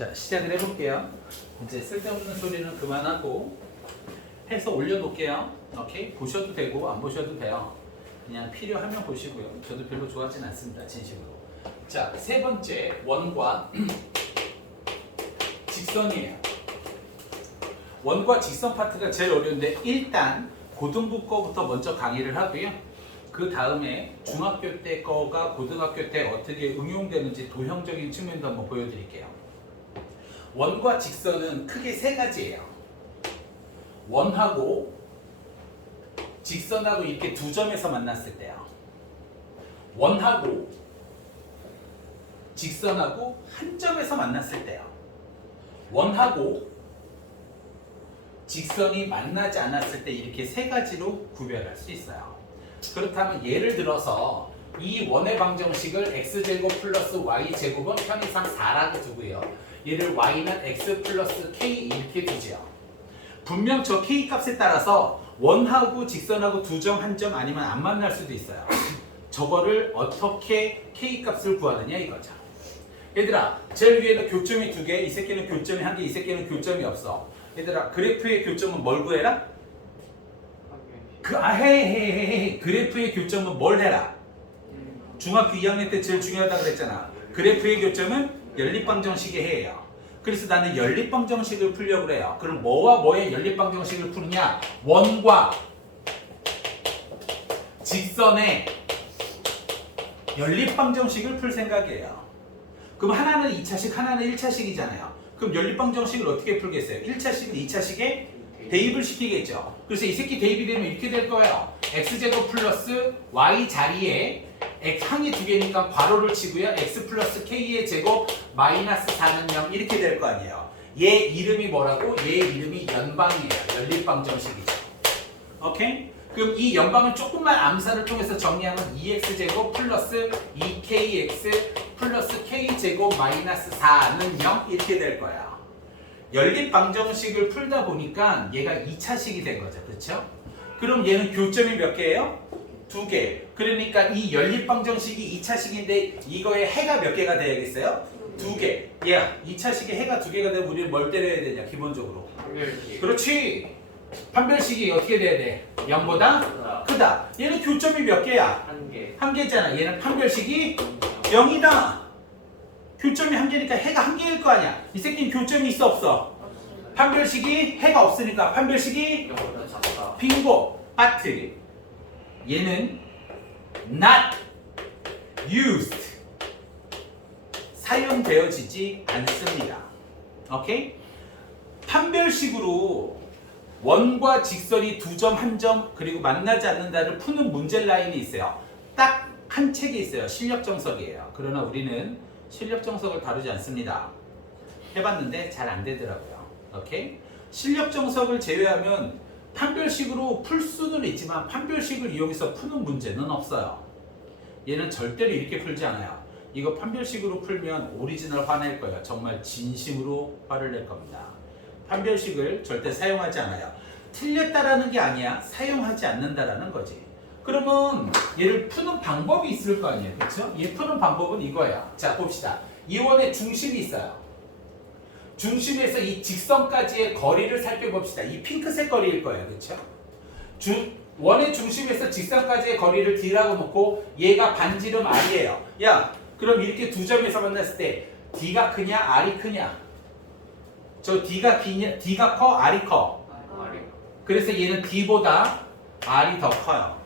자, 시작을 해볼게요. 이제 쓸데없는 소리는 그만하고 해서 올려놓을게요. 오케이? 보셔도 되고 안 보셔도 돼요. 그냥 필요하면 보시고요. 저도 별로 좋아하진 않습니다. 진심으로. 자, 세 번째 원과 직선이에요. 원과 직선 파트가 제일 어려운데 일단 고등부 거부터 먼저 강의를 하고요. 그 다음에 중학교 때 거가 고등학교 때 어떻게 응용되는지 도형적인 측면도 한번 보여드릴게요. 원과 직선은 크게 세 가지예요. 원하고 직선하고 이렇게 두 점에서 만났을 때요. 원하고 직선하고 한 점에서 만났을 때요. 원하고 직선이 만나지 않았을 때 이렇게 세 가지로 구별할 수 있어요. 그렇다면 예를 들어서 이 원의 방정식을 x제곱 플러스 y제곱은 편의상 4라고 두고요. 얘를 y는 x 플러스 k 이렇게 두죠. 분명 저 k 값에 따라서 원하고 직선하고 두 점, 한 점 아니면 안 만날 수도 있어요. 저거를 어떻게 k 값을 구하느냐 이거죠. 얘들아, 제일 위에는 교점이 두 개, 이 새끼는 교점이 한 개, 이 새끼는 교점이 없어. 얘들아, 그래프의 교점은 뭘 구해라? 그래프의 교점은 뭘 해라? 중학교 2학년 때 제일 중요하다고 그랬잖아. 그래프의 교점은 연립방정식의 해예요. 그래서 나는 연립방정식을 풀려고 그래요. 그럼 뭐와 뭐의 연립방정식을 푸느냐? 원과 직선의 연립방정식을 풀 생각이에요. 그럼 하나는 2차식, 하나는 1차식이잖아요. 그럼 연립방정식을 어떻게 풀겠어요? 1차식은 2차식에 대입을 시키겠죠. 그래서 이 새끼 대입이 되면 이렇게 될 거예요. x제곱 플러스 y 자리에 항이 두 개니까 괄호를 치고요. x 플러스 k의 제곱 마이너스 4는 0 이렇게 될 거 아니에요. 얘 이름이 뭐라고? 얘 이름이 연방이에요. 연립방정식이죠. 오케이? 그럼 이 연방을 조금만 암산을 통해서 정리하면 2x제곱 플러스 2kx 플러스 k제곱 마이너스 4는 0 이렇게 될 거예요. 연립방정식을 풀다 보니까 얘가 2차식이 된 거죠. 그렇죠? 그럼 얘는 교점이 몇 개예요? 두 개. 그러니까 이 연립방정식이 2차식인데 이거의 해가 몇 개가 돼야겠어요? 두 개. 야, 2차식에 해가 두 개가 되면 우리는 뭘 때려야 되냐? 기본적으로. 그렇지. 판별식이 어떻게 돼야 돼? 0보다 크다. 얘는 교점이 몇 개야? 한 개. 한 개잖아. 얘는 판별식이 0이다. 교점이 한 개니까 해가 한 개일 거 아니야. 이 새끼는 교점이 있어 없어? 판별식이 해가 없으니까 판별식이 0보다 작다. 빙고. 하트. 얘는 not used. 사용되어지지 않습니다. 오케이? 판별식으로 원과 직선이 두 점, 한 점, 그리고 만나지 않는다를 푸는 문제 라인이 있어요. 딱 한 책이 있어요. 실력정석이에요. 그러나 우리는 실력정석을 다루지 않습니다. 해봤는데 잘 안 되더라고요. 오케이? 실력정석을 제외하면 판별식으로 풀 수는 있지만 판별식을 이용해서 푸는 문제는 없어요. 얘는 절대로 이렇게 풀지 않아요. 이거 판별식으로 풀면 오리지널 화낼 거예요. 정말 진심으로 화를 낼 겁니다. 판별식을 절대 사용하지 않아요. 틀렸다라는 게 아니야. 사용하지 않는다라는 거지. 그러면 얘를 푸는 방법이 있을 거 아니에요. 그렇죠? 얘 푸는 방법은 이거예요. 자, 봅시다. 이 원에 중심이 있어요. 중심에서 이 직선까지의 거리를 살펴봅시다. 이 핑크색 거리일 거예요. 그렇죠? 원의 중심에서 직선까지의 거리를 D라고 놓고 얘가 반지름 R이에요. 야, 그럼 이렇게 두 점에서 만났을 때 D가 크냐 R이 크냐? 저 D가 기냐, D가 커 R이 커? 그래서 얘는 D보다 R이 더 커요.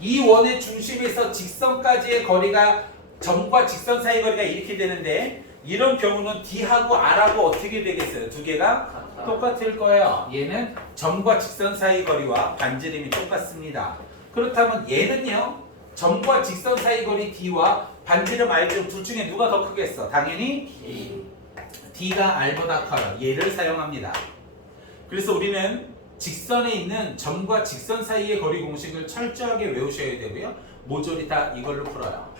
이 원의 중심에서 직선까지의 거리가 점과 직선 사이 거리가 이렇게 되는데 이런 경우는 D하고 R하고 어떻게 되겠어요? 두 개가 똑같을 거예요. 얘는 점과 직선 사이 거리와 반지름이 똑같습니다. 그렇다면 얘는요. 점과 직선 사이 거리 D와 반지름 R 중 둘 중에 누가 더 크겠어? 당연히 D가 R보다 커요. 얘를 사용합니다. 그래서 우리는 직선에 있는 점과 직선 사이의 거리 공식을 철저하게 외우셔야 되고요. 모조리 다 이걸로 풀어요.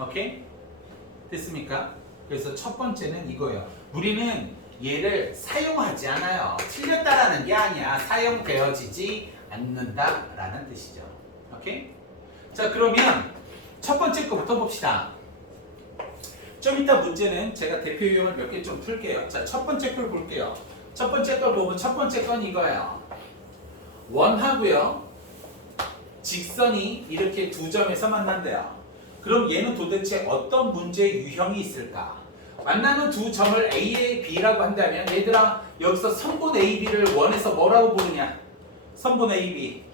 오케이? 됐습니까? 그래서 첫 번째는 이거예요. 우리는 얘를 사용하지 않아요. 틀렸다라는 게 아니야. 사용되어지지 않는다라는 뜻이죠. 오케이? 자, 그러면 첫 번째 거부터 봅시다. 좀 이따 문제는 제가 대표 유형을 몇 개 좀 풀게요. 자, 첫 번째 걸 볼게요. 첫 번째 걸 보면 첫 번째 건 이거예요. 원하고요. 직선이 이렇게 두 점에서 만난대요. 그럼 얘는 도대체 어떤 문제 유형이 있을까? 만나는 두 점을 A, B라고 한다면 얘들아 여기서 선분 A, B를 원에서 뭐라고 부르냐? 선분 A, B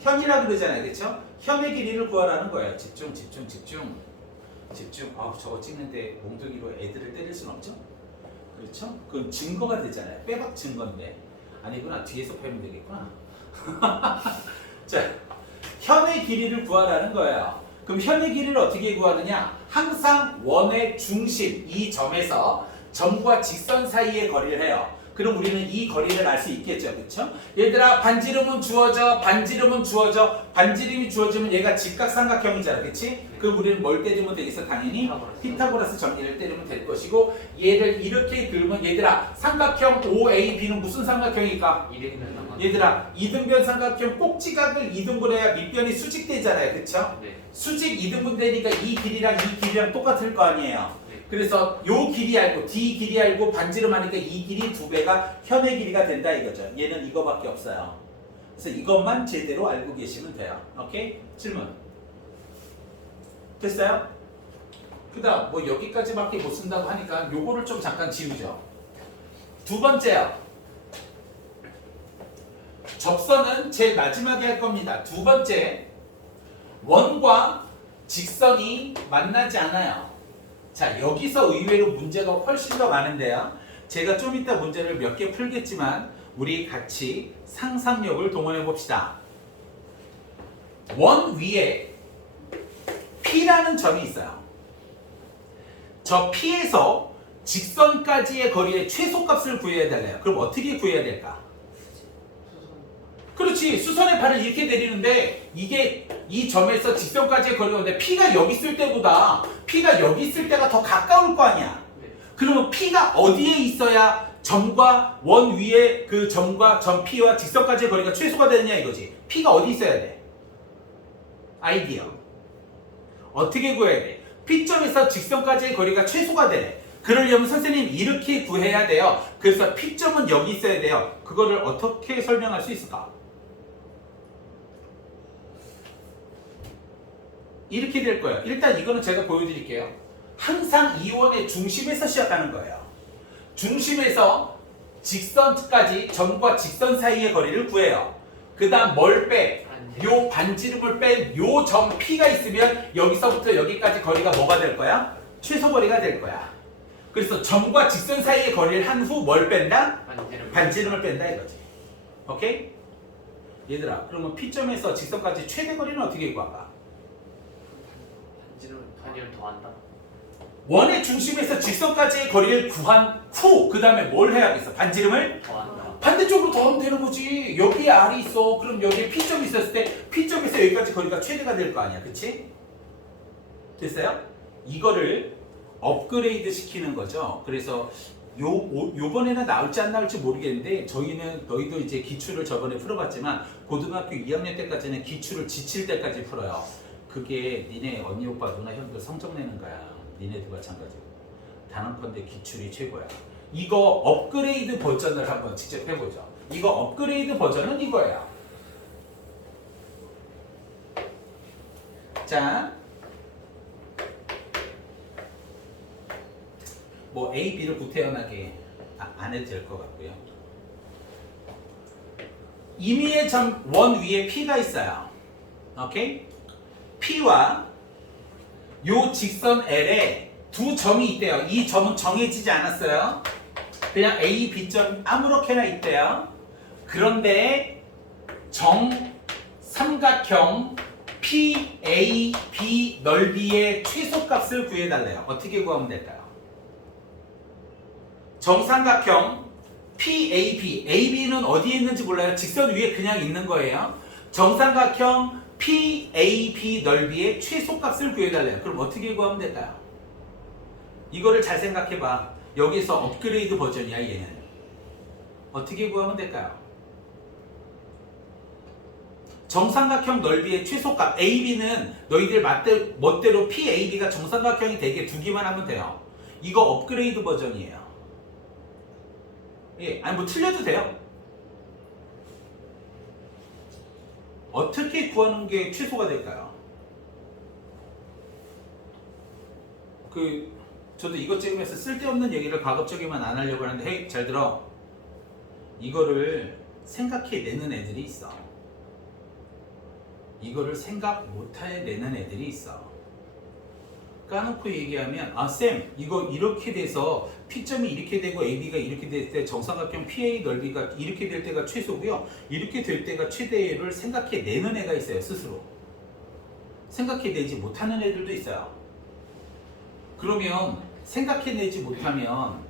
현이라 그러잖아요. 그렇죠? 현의 길이를 구하라는 거예요. 집중 집중 집중 집중. 저거 찍는데 몽둥이로 애들을 때릴 순 없죠? 그렇죠? 그건 증거가 되잖아요. 빼박 증거인데 아니구나. 뒤에서 빼면 되겠구나. 자, 현의 길이를 구하라는 거예요. 그럼 현의 길이를 어떻게 구하느냐? 항상 원의 중심 이 점에서 점과 직선 사이의 거리를 해요. 그럼 우리는 이 거리를 알 수 있겠죠, 그렇죠? 얘들아 반지름은 주어져, 반지름은 주어져. 반지름이 주어지면 얘가 직각삼각형이잖아, 그렇지? 그럼 우리는 뭘 때리면 되겠어? 당연히 피타고라스 정리를 때리면 될 것이고, 얘를 이렇게 그리면 얘들아 삼각형 OAB는 무슨 삼각형일까? 얘들아 이등변 삼각형 꼭지각을 이등분해야 밑변이 수직되잖아요, 그렇죠? 네. 수직 이등분 되니까 이 길이랑 이 길이랑 똑같을 거 아니에요. 그래서 요 길이 알고 D 길이 알고 반지름 하니까 이 길이 두 배가 현의 길이가 된다 이거죠. 얘는 이거밖에 없어요. 그래서 이것만 제대로 알고 계시면 돼요. 오케이? 질문 됐어요? 그 다음 뭐 여기까지밖에 못 쓴다고 하니까 요거를 좀 잠깐 지우죠. 두 번째요. 접선은 제일 마지막에 할 겁니다. 두 번째, 원과 직선이 만나지 않아요. 자, 여기서 의외로 문제가 훨씬 더 많은데요. 제가 좀 이따 문제를 몇 개 풀겠지만 우리 같이 상상력을 동원해 봅시다. 원 위에 P라는 점이 있어요. 저 P에서 직선까지의 거리의 최소값을 구해야 달래요. 그럼 어떻게 구해야 될까? 그렇지. 수선의 발을 이렇게 내리는데 이게 이 점에서 직선까지의 거리가 오는데 P가 여기 있을 때보다 P가 여기 있을 때가 더 가까울 거 아니야. 그러면 P가 어디에 있어야 점과 원 위에 그 점과 점 P와 직선까지의 거리가 최소가 되느냐 이거지. P가 어디 있어야 돼? 아이디어. 어떻게 구해야 돼? P점에서 직선까지의 거리가 최소가 되네. 그러려면 선생님 이렇게 구해야 돼요. 그래서 P점은 여기 있어야 돼요. 그거를 어떻게 설명할 수 있을까? 이렇게 될 거예요. 일단 이거는 제가 보여드릴게요. 항상 이원의 중심에서 시작하는 거예요. 중심에서 직선까지 점과 직선 사이의 거리를 구해요. 그 다음 뭘 빼? 요 반지름을 뺀 요 점 P가 있으면 여기서부터 여기까지 거리가 뭐가 될 거야? 최소 거리가 될 거야. 그래서 점과 직선 사이의 거리를 한 후 뭘 뺀다? 반지름을 뺀다 이거지. 오케이? 얘들아 그러면 P점에서 직선까지 최대 거리는 어떻게 구할까? 반지름 더한다. 원의 중심에서 직선까지의 거리를 구한 후 그 다음에 뭘 해야겠어? 반지름을 더한다. 반대쪽으로 더하면 되는 거지. 여기에 R이 있어. 그럼 여기에 P점이 있었을 때 P점에서 여기까지 거리가 최대가 될 거 아니야. 그치? 됐어요? 이거를 업그레이드 시키는 거죠. 그래서 요번에는 나올지 안 나올지 모르겠는데 저희는 너희도 이제 기출을 저번에 풀어봤지만 고등학교 2학년 때까지는 기출을 지칠 때까지 풀어요. 그게 니네 언니 오빠 누나 형들 성적 내는 거야. 니네도 마찬가지고. 단언컨대 기출이 최고야. 이거 업그레이드 버전을 한번 직접 해보죠. 이거 업그레이드 버전은 이거예요. 자, 뭐 A, B를 구태연하게 안 해도 될 것 같고요. 임의의 점 원 위에 P가 있어요. 오케이? P와 요 직선 L에 두 점이 있대요. 이 점은 정해지지 않았어요. 그냥 A, B점 아무렇게나 있대요. 그런데 정삼각형 PAB 넓이의 최소값을 구해달래요. 어떻게 구하면 될까요? 정삼각형 PAB, AB는 어디에 있는지 몰라요. 직선 위에 그냥 있는 거예요. 정삼각형 PAB 넓이의 최소값을 구해달래요. 그럼 어떻게 구하면 될까요? 이거를 잘 생각해봐. 여기서 업그레이드 버전이야 얘는. 어떻게 구하면 될까요? 정삼각형 넓이의 최소값 AB는 너희들 멋대로 PAB가 정삼각형이 되게 두기만 하면 돼요. 이거 업그레이드 버전이에요. 예, 아니 뭐 틀려도 돼요. 어떻게 구하는 게 최소가 될까요? 저도 이것 찍으면서 쓸데없는 얘기를 가급적이면 안 하려고 하는데, 헤이, 잘 들어. 이거를 생각해내는 애들이 있어. 이거를 생각 못해내는 애들이 있어. 까놓고 얘기하면, 아, 쌤, 이거 이렇게 돼서 P점이 이렇게 되고 AB가 이렇게 될 때 정삼각형 PA 넓이가 이렇게 될 때가 최소고요. 이렇게 될 때가 최대를 생각해내는 애가 있어요, 스스로. 생각해내지 못하는 애들도 있어요. 그러면 생각해내지 못하면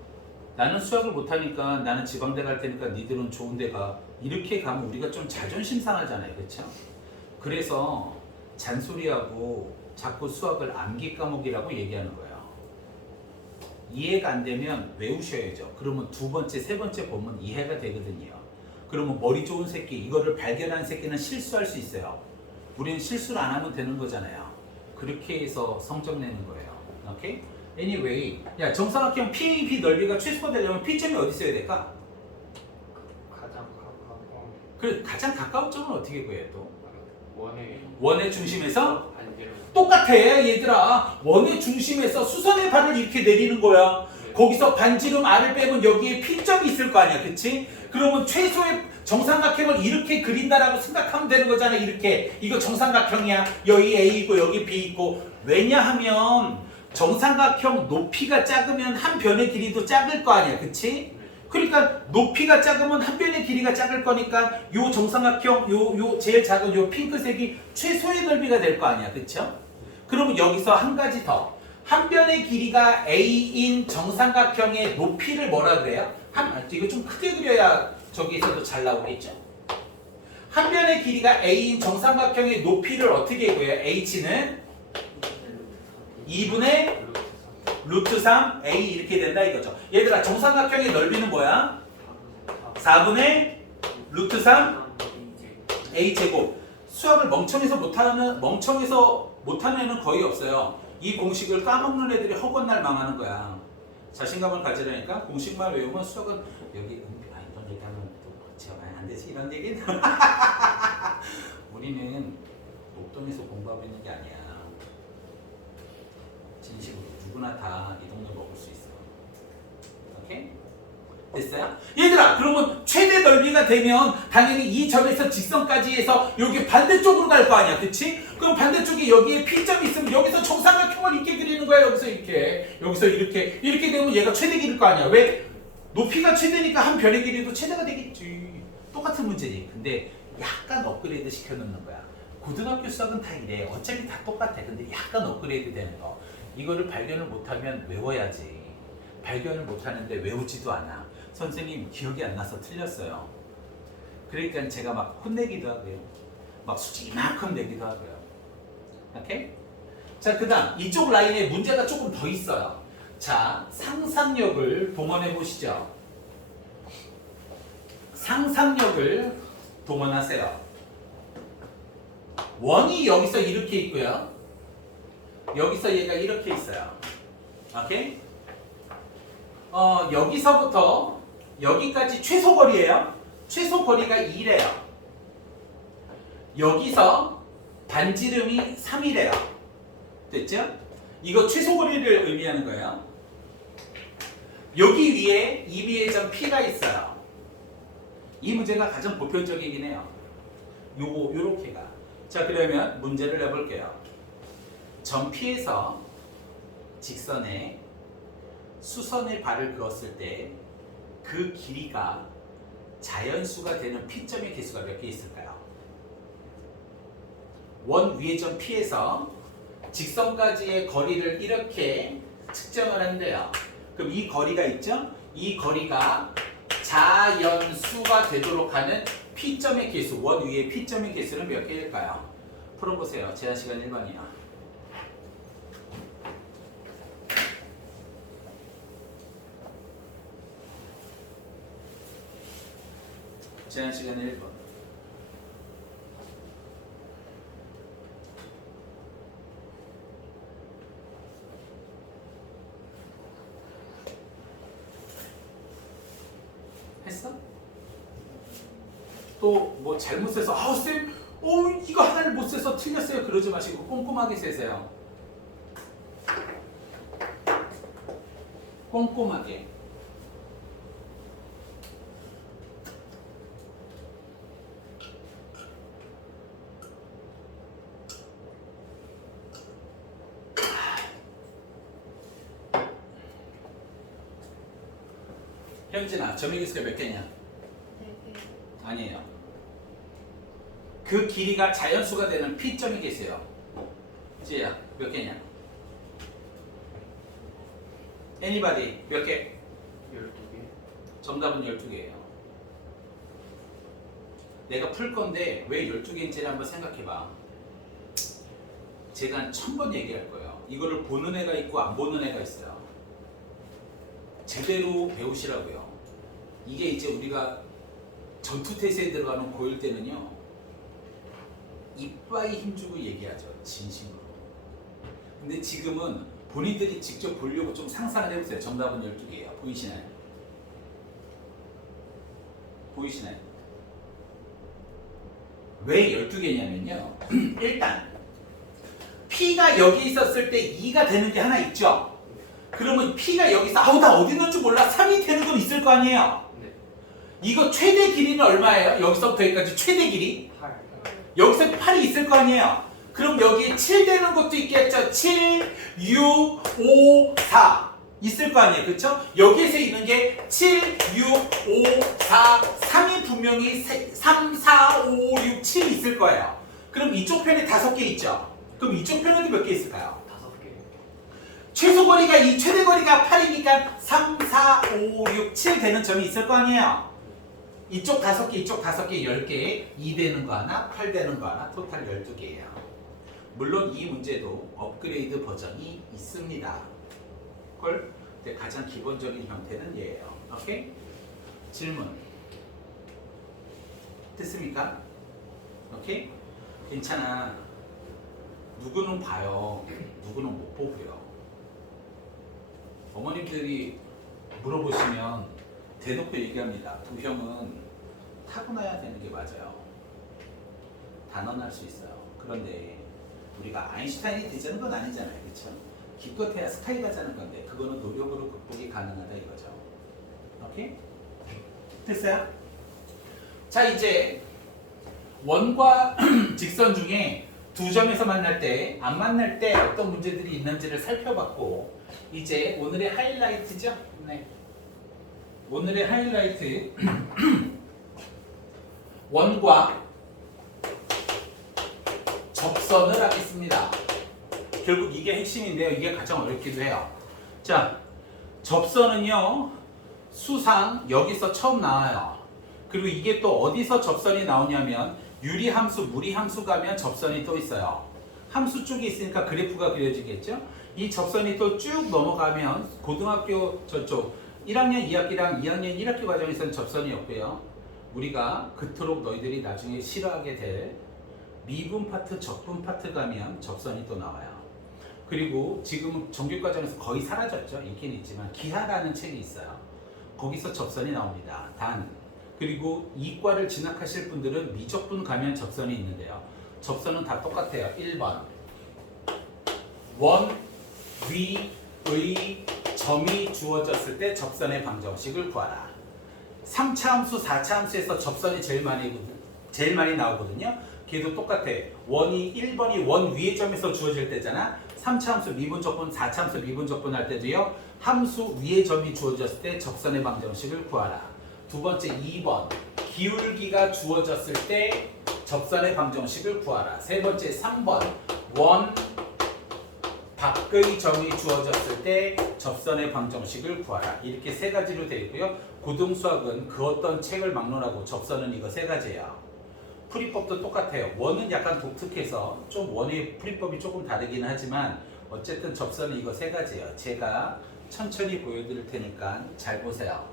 나는 수학을 못하니까 나는 지방대 갈 테니까 니들은 좋은 데 가. 이렇게 가면 우리가 좀 자존심 상하잖아요. 그렇죠? 그래서 잔소리하고 자꾸 수학을 암기 과목이라고 얘기하는 거예요. 이해가 안 되면 외우셔야죠. 그러면 두 번째, 세 번째 보면 이해가 되거든요. 그러면 머리 좋은 새끼, 이거를 발견한 새끼는 실수할 수 있어요. 우리는 실수를 안 하면 되는 거잖아요. 그렇게 해서 성적 내는 거예요. 오케이? Anyway, 야, 정삼각형 PAB 넓이가 최소가 되려면 P점이 어디 있어야 될까? 가장 가까운 그래, 가장 가까운 점은 어떻게 구해 또? 원의 중심에서 반대로. 똑같아 얘들아. 원의 중심에서 수선의 발을 이렇게 내리는 거야. 네. 거기서 반지름 R을 빼면 여기에 P점이 있을 거 아니야, 그치? 그러면 최소의 정삼각형을 이렇게 그린다라고 생각하면 되는 거잖아. 이렇게 이거 정삼각형이야. 여기 A 있고 여기 B 있고. 왜냐하면 정삼각형 높이가 작으면 한 변의 길이도 작을 거 아니야, 그치? 그러니까 높이가 작으면 한 변의 길이가 작을 거니까 요 정삼각형 요 제일 작은 요 핑크색이 최소의 넓이가 될 거 아니야, 그쵸? 그러면 여기서 한 가지 더. 한 변의 길이가 A인 정삼각형의 높이를 뭐라 그래요? 이거 좀 크게 그려야 저기서도 잘 나오겠죠? 한 변의 길이가 A인 정삼각형의 높이를 어떻게 구해요? H는 2분의 루트 3 A 이렇게 된다 이거죠. 얘들아, 정삼각형의 넓이는 뭐야? 4분의 루트 3 A 제곱. 수학을 멍청해서 못하는 애는 거의 없어요. 이 공식을 까먹는 애들이 허건날 망하는 거야. 자신감을 가지려니까 공식만 외우면 수학은 여기 이런 얘기하면 또 제가 안 되지 이런 얘기는. 우리는 목동에서 공부하고 있는 게 아니야. 진식으로 누구나 다 이 동네 먹을 수 있어. 오케이? 됐어요? 얘들아, 그러면 최대 넓이가 되면 당연히 이 점에서 직선까지 해서 여기 반대쪽으로 갈 거 아니야, 그치? 그럼 반대쪽에 여기에 P점이 있으면 여기서 정삼각형을 이렇게 그리는 거야. 여기서 이렇게, 여기서 이렇게 되면 얘가 최대 길일 거 아니야. 왜? 높이가 최대니까 한 변의 길이도 최대가 되겠지. 똑같은 문제지. 근데 약간 업그레이드 시켜놓는 거야. 고등학교 수학은 다 이래. 어차피 다 똑같아. 근데 약간 업그레이드 되는 거. 이거를 발견을 못하면 외워야지. 발견을 못하는데 외우지도 않아. 선생님 기억이 안 나서 틀렸어요. 그러니까 제가 막 혼내기도 하고요. 막 수치 이만큼 내기도 하고요. 오케이? 자, 그 다음 이쪽 라인에 문제가 조금 더 있어요. 자, 상상력을 동원해 보시죠. 상상력을 동원하세요. 원이 여기서 이렇게 있고요. 여기서 얘가 이렇게 있어요. 오케이? 여기서부터 여기까지 최소거리예요. 최소거리가 2래요. 여기서 반지름이 3이래요. 됐죠? 이거 최소거리를 의미하는 거예요. 여기 위에 이비의 점 P가 있어요. 이 문제가 가장 보편적이긴 해요. 요렇게가. 자, 그러면 문제를 내볼게요. 점 P에서 직선에 수선의 발을 그었을 때 그 길이가 자연수가 되는 P점의 개수가 몇 개 있을까요? 원 위의 점 P에서 직선까지의 거리를 이렇게 측정을 한대요. 그럼 이 거리가 있죠? 이 거리가 자연수가 되도록 하는 P점의 개수, 원 위의 P점의 개수는 몇 개일까요? 풀어보세요. 제한시간 1번이요. 제한시간 1번. 했어? 또 뭐 잘못 세서 아우 쌤 이거 하나를 못 세서 틀렸어요 그러지 마시고 꼼꼼하게 세세요. 꼼꼼하게. 현진아, 점유기수가 몇 개냐? 아니에요. 그 길이가 자연수가 되는 P점이 계세요. 지혜야, 몇 개냐? Anybody, 몇 개? 12개. 정답은 12개예요. 내가 풀 건데 왜 12개인지를 한번 생각해봐. 제가 한 1000번 얘기할 거예요. 이거를 보는 애가 있고 안 보는 애가 있어요. 제대로 배우시라고요. 이게 이제 우리가 전투태세에 들어가는 고1 때는요. 이빠이 힘주고 얘기하죠. 진심으로. 근데 지금은 본인들이 직접 보려고 좀 상상을 해보세요. 정답은 12개예요. 보이시나요? 보이시나요? 왜 12개냐면요. 일단 P가 여기 있었을 때 2가 되는 게 하나 있죠. 그러면 P가 여기서 아우 나 어디 있는지 몰라 3이 되는 건 있을 거 아니에요. 네. 이거 최대 길이는 얼마예요? 여기서부터 여기까지 최대 길이? 8. 여기서 8이 있을 거 아니에요. 그럼 여기에 7 되는 것도 있겠죠. 7, 6, 5, 4 있을 거 아니에요. 그렇죠? 여기에서 있는 게 7, 6, 5, 4, 3이 분명히 3, 4, 5, 6, 7 있을 거예요. 그럼 이쪽 편에 5개 있죠. 그럼 이쪽 편에도 몇 개 있을까요? 5개. 최소 거리가 이 최대 거리가 8이니까 3, 4, 5, 6, 7 되는 점이 있을 거 아니에요. 이쪽 5개, 이쪽 5개, 10개, 2 되는 거 하나, 8 되는 거 하나, 토탈 12개예요. 물론 이 문제도 업그레이드 버전이 있습니다. 걸? 근데 가장 기본적인 형태는 얘예요. 오케이? 질문. 됐습니까? 오케이? 괜찮아. 누구는 봐요. 누구는 못 보고요. 어머님들이 물어보시면 대놓고 얘기합니다. 도형은 타고나야 되는 게 맞아요. 단언할 수 있어요. 그런데 우리가 아인슈타인이 되자는 건 아니잖아요. 그렇죠? 기껏해야 스카이 가자는 건데 그거는 노력으로 극복이 가능하다 이거죠. 오케이? 됐어요? 자 이제 원과 직선 중에 두 점에서 만날 때, 안 만날 때 어떤 문제들이 있는지를 살펴봤고 이제 오늘의 하이라이트죠? 네. 오늘의 하이라이트 원과 접선을 하겠습니다. 결국 이게 핵심인데요. 이게 가장 어렵기도 해요. 자, 접선은요. 수상 여기서 처음 나와요. 그리고 이게 또 어디서 접선이 나오냐면 유리함수, 무리함수 가면 접선이 또 있어요. 함수 쪽에 있으니까 그래프가 그려지겠죠. 이 접선이 또 쭉 넘어가면 고등학교 저쪽 1학년 2학기랑 2학년 1학기 과정에서는 접선이 없고요. 우리가 그토록 너희들이 나중에 싫어하게 될 미분 파트, 적분 파트 가면 접선이 또 나와요. 그리고 지금 정규과정에서 거의 사라졌죠. 있긴 있지만 기하라는 책이 있어요. 거기서 접선이 나옵니다. 단. 그리고 이과를 진학하실 분들은 미적분 가면 접선이 있는데요. 접선은 다 똑같아요. 1번 원 위의 점이 주어졌을 때 접선의 방정식을 구하라. 3차 함수, 4차 함수에서 접선이 제일 많이 나오거든요. 걔도 똑같아. 원이 1번이 원 위의 점에서 주어질 때잖아. 3차 함수 미분 적분, 4차 함수 미분 적분 할 때도요. 함수 위의 점이 주어졌을 때 접선의 방정식을 구하라. 두 번째 2번 기울기가 주어졌을 때 접선의 방정식을 구하라. 세 번째 3번 원 밖의 점이 주어졌을 때 접선의 방정식을 구하라. 이렇게 세 가지로 되어 있고요. 고등수학은 그 어떤 책을 막론하고 접선은 이거 세 가지예요. 풀이법도 똑같아요. 원은 약간 독특해서 좀 원의 풀이법이 조금 다르긴 하지만 어쨌든 접선은 이거 세 가지예요. 제가 천천히 보여드릴 테니까 잘 보세요.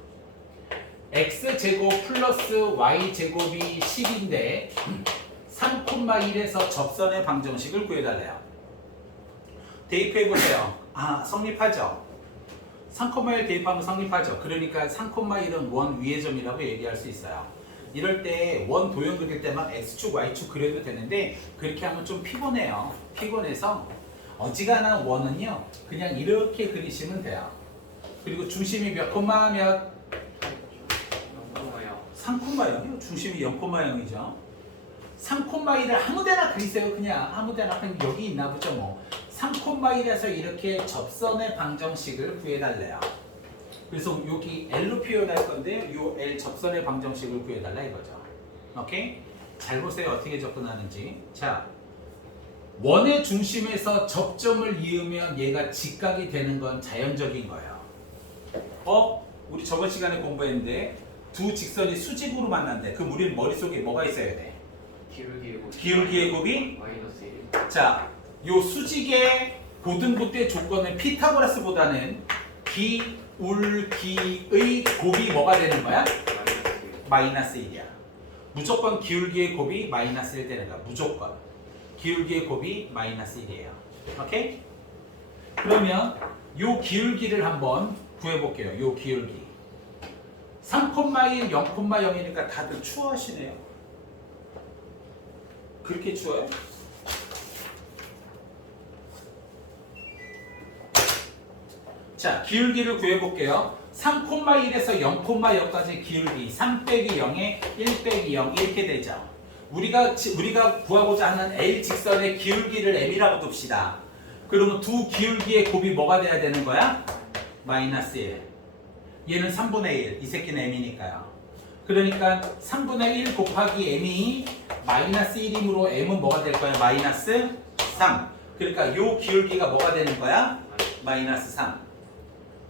x제곱 플러스 y제곱이 10인데 3,1에서 접선의 방정식을 구해달래요. 대입해보세요. 아, 성립하죠? 3,1 대입하면 성립하죠. 그러니까 3,1은 원 위의 점이라고 얘기할 수 있어요. 이럴 때 원 도형 그릴 때 막 X축, Y축 그려도 되는데 그렇게 하면 좀 피곤해요. 피곤해서 어지간한 원은요 그냥 이렇게 그리시면 돼요. 그리고 중심이 몇 콤마 몇? 3,0이요. 중심이 0,0이죠. 3,1을 아무데나 그리세요. 그냥 아무데나 그냥 여기 있나 보죠 뭐. 3,1에서 이렇게 접선의 방정식을 구해달래요. 그래서 여기 L로 표현할 건데 요 L 접선의 방정식을 구해달라 이거죠. 오케이? 잘 보세요. 어떻게 접근하는지. 자, 원의 중심에서 접점을 이으면 얘가 직각이 되는 건 자연적인 거예요. 우리 저번 시간에 공부했는데 두 직선이 수직으로 만난대. 그럼 우리는 머릿속에 뭐가 있어야 돼? 기울기의 곱이? 마이너스 1. 자, 요 수직의 고등부 때 조건은 피타고라스보다는 기울기의 곱이 뭐가 되는 거야? 마이너스 1이야. 무조건 기울기의 곱이 마이너스 1 되는 거야. 무조건. 기울기의 곱이 마이너스 1이에요. 오케이? 그러면 요 기울기를 한번 구해볼게요. 요 기울기. 3,1, 0,0이니까 다들 추워하시네요. 그렇게 추워요? 자, 기울기를 구해볼게요. 3,1에서 0,0까지 기울기 3 빼기 0에 1 빼기 0 이렇게 되죠. 우리가 구하고자 하는 L 직선의 기울기를 M이라고 둡시다. 그러면 두 기울기의 곱이 뭐가 돼야 되는 거야? 마이너스 1. 얘는 3분의 1. 이 새끼는 M이니까요. 그러니까 3분의 1 곱하기 M이 마이너스 1이므로 M은 뭐가 될 거야? 마이너스 3. 그러니까 요 기울기가 뭐가 되는 거야? 마이너스 3.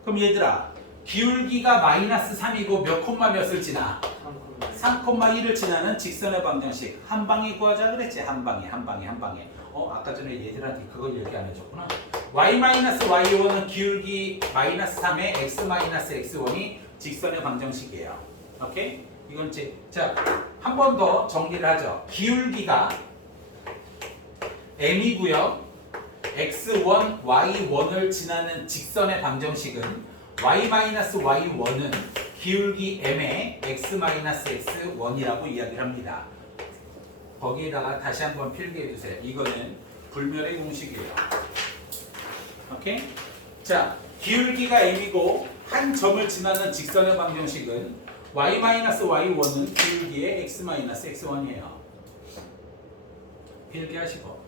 그럼 얘들아, 기울기가 마이너스 3이고 몇 콤마 몇을 지나? 3,1을 지나는 직선의 방정식. 한 방에 구하자 그랬지? 한 방에. 아까 전에 얘들한테 그걸 얘기 안 해줬구나. y-y1은 기울기 마이너스 3에 x-x1이 직선의 방정식이에요. 오케이? 이건 이제, 자, 한 번 더 정리를 하죠. 기울기가 m이고요. x1, y1을 지나는 직선의 방정식은 y-y1은 기울기 m의 x-x1이라고 이야기를 합니다. 거기에다가 다시 한번 필기해 주세요. 이거는 불멸의 공식이에요. 오케이? 자, 기울기가 m이고 한 점을 지나는 직선의 방정식은 y-y1은 기울기의 x-x1이에요. 필기하시고.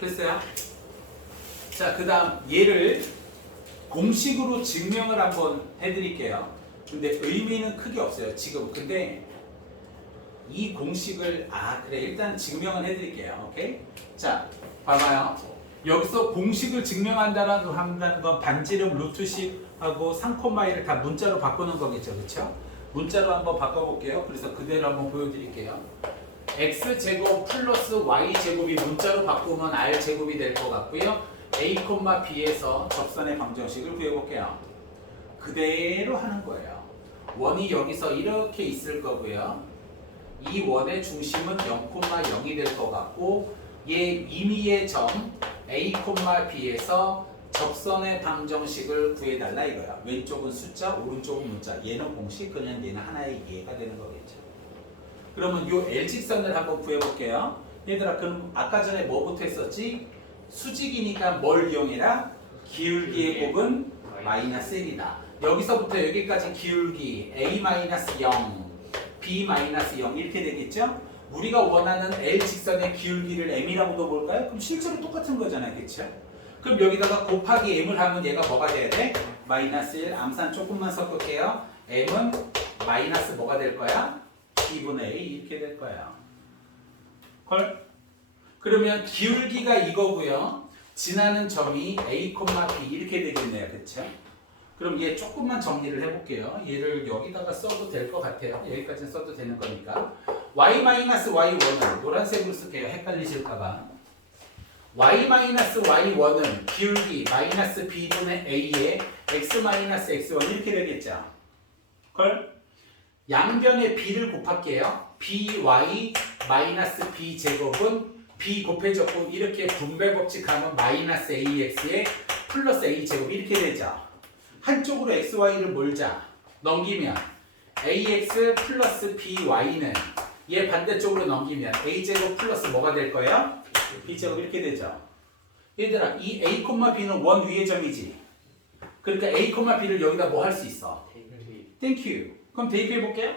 됐어요? 자, 그 다음 얘를 공식으로 증명을 한번 해드릴게요. 근데 의미는 크게 없어요, 지금. 근데 이 공식을, 그래, 일단 증명을 해드릴게요. 오케이? 자, 봐봐요. 여기서 공식을 증명한다는 건 반지름 루트식하고 3,1을 다 문자로 바꾸는 거겠죠, 그쵸? 문자로 한번 바꿔볼게요. 그래서 그대로 한번 보여드릴게요. x제곱 플러스 y제곱이 문자로 바꾸면 r제곱이 될 것 같고요. a, b에서 접선의 방정식을 구해볼게요. 그대로 하는 거예요. 원이 여기서 이렇게 있을 거고요. 이 원의 중심은 0,0이 될 것 같고 얘 임의의 점 a, b에서 접선의 방정식을 구해달라 이거야. 왼쪽은 숫자, 오른쪽은 문자. 얘는 공식, 그냥 얘는 하나의 이해가 되는 거겠죠. 그러면 요 L직선을 한번 구해볼게요. 얘들아, 그럼 아까 전에 뭐부터 했었지? 수직이니까 뭘 이용해라? 기울기의 곱은 마이너스 1이다. 여기서부터 여기까지 기울기 A-0, B-0 이렇게 되겠죠? 우리가 원하는 L직선의 기울기를 M이라고도 볼까요? 그럼 실제로 똑같은 거잖아요. 그렇죠? 그럼 여기다가 곱하기 M을 하면 얘가 뭐가 돼야 돼? 마이너스 1. 암산 조금만 섞을게요. M은 마이너스 뭐가 될 거야? 2분의 A 이렇게 될 거예요. 헐? 그러면 기울기가 이거고요. 지나는 점이 A, B 이렇게 되겠네요. 그쵸? 그럼 얘 조금만 정리를 해볼게요. 얘를 여기다가 써도 될 것 같아요. 여기까지는 써도 되는 거니까. y-y1은 노란색으로 쓸게요. 헷갈리실까봐. y-y1은 기울기 마이너스 b분의 a에 x-x1 이렇게 되겠죠. 걸 양변에 b를 곱할게요. by 마이너스 b 제곱은 b 곱해졌고 이렇게 분배 법칙하면 마이너스 ax에 플러스 a 제곱 이렇게 되죠. 한쪽으로 xy를 몰자 넘기면 ax 플러스 by는 얘 반대쪽으로 넘기면 a 제곱 플러스 뭐가 될 거예요? b 제곱 이렇게 되죠. 얘들아 이 a, b는 원 위의 점이지. 그러니까 a, b를 여기다 뭐 할 수 있어? 땡큐. 그럼 대입해 볼게요.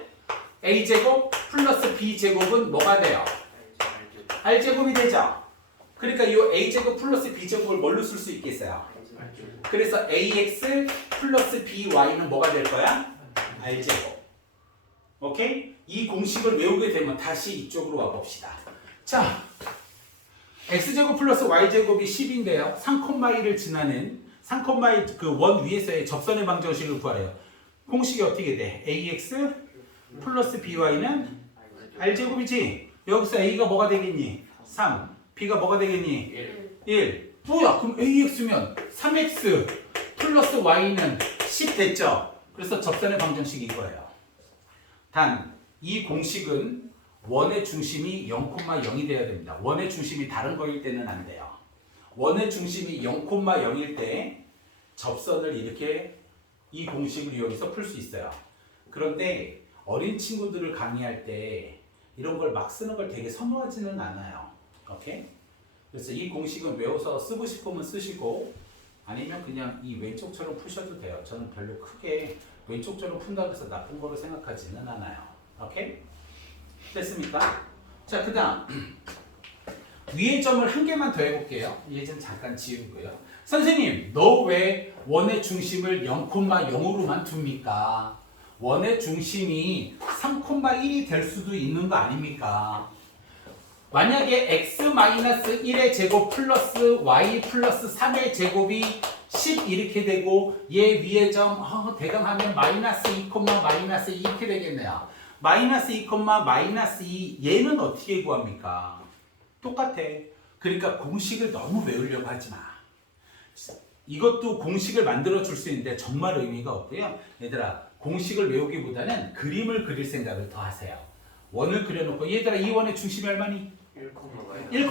a 제곱 플러스 b 제곱은 뭐가 돼요? r 제곱이 되죠. 그러니까 이 a 제곱 플러스 b 제곱을 뭘로 쓸 수 있겠어요? 그래서 ax 플러스 by는 뭐가 될 거야? r 제곱. 오케이? 이 공식을 외우게 되면 다시 이쪽으로 와 봅시다. 자, x제곱 플러스 y제곱이 10인데요. 3,2를 지나는 3,2 그 원 위에서의 접선의 방정식을 구하래요. 공식이 어떻게 돼? ax 플러스 by는 r제곱이지. 여기서 a가 뭐가 되겠니? 3. b가 뭐가 되겠니? 1. 뭐야? 그럼 ax면 3x 플러스 y는 10 됐죠? 그래서 접선의 방정식이 이거예요. 단, 이 공식은 원의 중심이 0,0이 돼야 됩니다. 원의 중심이 다른 거일 때는 안 돼요. 원의 중심이 0,0일 때 접선을 이렇게 이 공식을 이용해서 풀 수 있어요. 그런데 어린 친구들을 강의할 때 이런 걸 막 쓰는 걸 되게 선호하지는 않아요. 오케이? 그래서 이 공식은 외워서 쓰고 싶으면 쓰시고 아니면 그냥 이 왼쪽처럼 푸셔도 돼요. 저는 별로 크게 왼쪽처럼 푼다고 해서 나쁜 거로 생각하지는 않아요. 오케이? 됐습니까? 자, 그 다음 위의 점을 한 개만 더 해볼게요. 얘 좀 잠깐 지우고요. 선생님, 너 왜 원의 중심을 0,0으로만 둡니까? 원의 중심이 3,1이 될 수도 있는 거 아닙니까? 만약에 x-1의 제곱 플러스 y 플러스 3의 제곱이 10 이렇게 되고 얘 위의 점 대강하면 마이너스 2, 마이너스 2 이렇게 되겠네요. 마이너스 2, 마이너스 2 얘는 어떻게 구합니까? 똑같아. 그러니까 공식을 너무 외우려고 하지 마. 이것도 공식을 만들어 줄 수 있는데 정말 의미가 없고요. 얘들아 공식을 외우기보다는 그림을 그릴 생각을 더 하세요. 원을 그려놓고 얘들아 이 원의 중심이 얼마니? 1,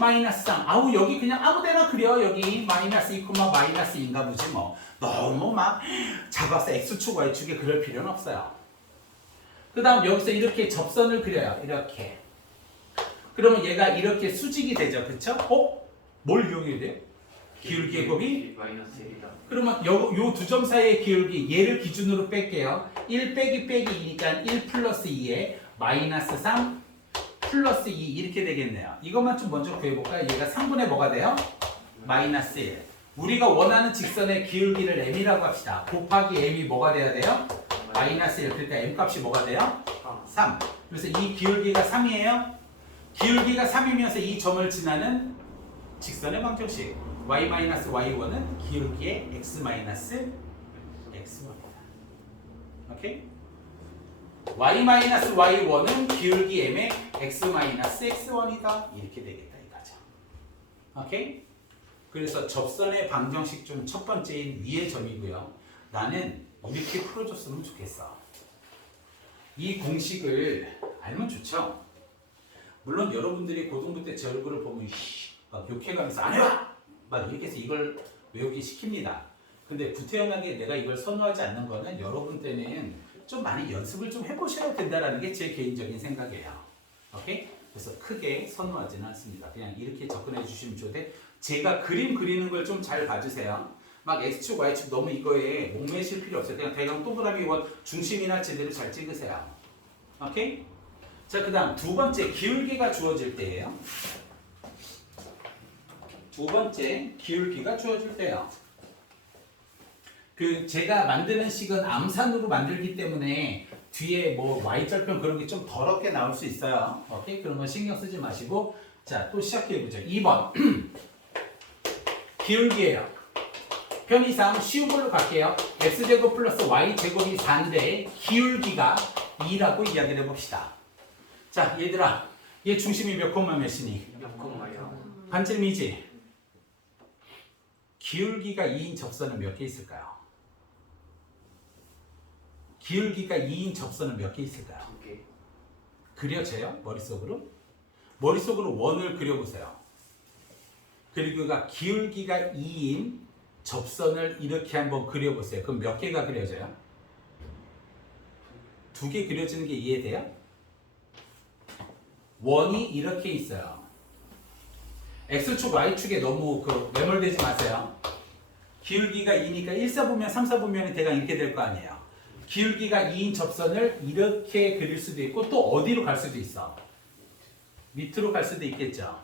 마이너스 3. 아우 여기 그냥 아무데나 그려. 여기 마이너스 2, 마이너스 2인가 보지 뭐. 너무 막 잡아서 x축 y축에 그럴 필요는 없어요. 그 다음 여기서 이렇게 접선을 그려요. 이렇게. 그러면 얘가 이렇게 수직이 되죠. 그쵸? 뭘 이용해야 돼요? 기울기의 곱이? 그러면 요 두 점 사이의 기울기 얘를 기준으로 뺄게요. 1 빼기 빼기 2니까 1 플러스 2에 마이너스 3 플러스 2 이렇게 되겠네요. 이것만 좀 먼저 구해볼까요? 얘가 3분의 뭐가 돼요? 마이너스 1. 우리가 원하는 직선의 기울기를 m이라고 합시다. 곱하기 m이 뭐가 돼야 돼요? 마이너스 1. 그러니까 m 값이 뭐가 돼요? 3. 그래서 이 기울기가 3이에요. 기울기가 3이면서 이 점을 지나는 직선의 방정식 y-y1은 기울기의 x-x1이다. 오케이? y-y1은 기울기 m의 x-x1이다. 이렇게 되겠다 이거죠. 오케이? 그래서 접선의 방정식 중 첫 번째인 위의 점이고요. 나는 이렇게 풀어줬으면 좋겠어. 이 공식을 알면 좋죠. 물론 여러분들이 고등부 때 제 얼굴을 보면 막 욕해가면서 안 해와! 막 이렇게 해서 이걸 외우기 시킵니다. 근데 구태연하게 내가 이걸 선호하지 않는 거는 여러분 때는 좀 많이 연습을 좀 해보셔야 된다는 게 제 개인적인 생각이에요. 오케이? 그래서 크게 선호하지는 않습니다. 그냥 이렇게 접근해 주시면 좋은데 제가 그림 그리는 걸 좀 잘 봐주세요. 막 X축, Y축 너무 이거에 목매실 필요 없어요. 그냥 대강 동그라미 원 중심이나 제대로 잘 찍으세요. 오케이? 자, 그 다음 두 번째 기울기가 주어질 때예요. 두 번째 기울기가 주어질 때요. 제가 만드는 식은 암산으로 만들기 때문에 뒤에 뭐 Y절편 그런 게 좀 더럽게 나올 수 있어요. 오케이? 그런 건 신경 쓰지 마시고 자, 또 시작해보죠. 2번 기울기예요. 편의상 쉬운 걸로 갈게요. x제곱 플러스 y제곱이 4인데 기울기가 2라고 이야기를 해봅시다. 자, 얘들아 얘 중심이 몇 콤마 몇이니? 0,0. 반지름이지? 기울기가 2인 접선은 몇 개 있을까요? 기울기가 2인 접선은 몇 개 있을까요? 2개. 그려져요? 머릿속으로? 머릿속으로 원을 그려보세요. 그리고 기울기가 2인 접선을 이렇게 한번 그려보세요. 그럼 몇 개가 그려져요? 2개 그려지는 게 이해돼요? 원이 이렇게 있어요. X축, Y축에 너무 매몰되지 마세요. 기울기가 2니까 1사분면, 3사분면이 대강 이렇게 될 거 아니에요. 기울기가 2인 접선을 이렇게 그릴 수도 있고 또 어디로 갈 수도 있어. 밑으로 갈 수도 있겠죠.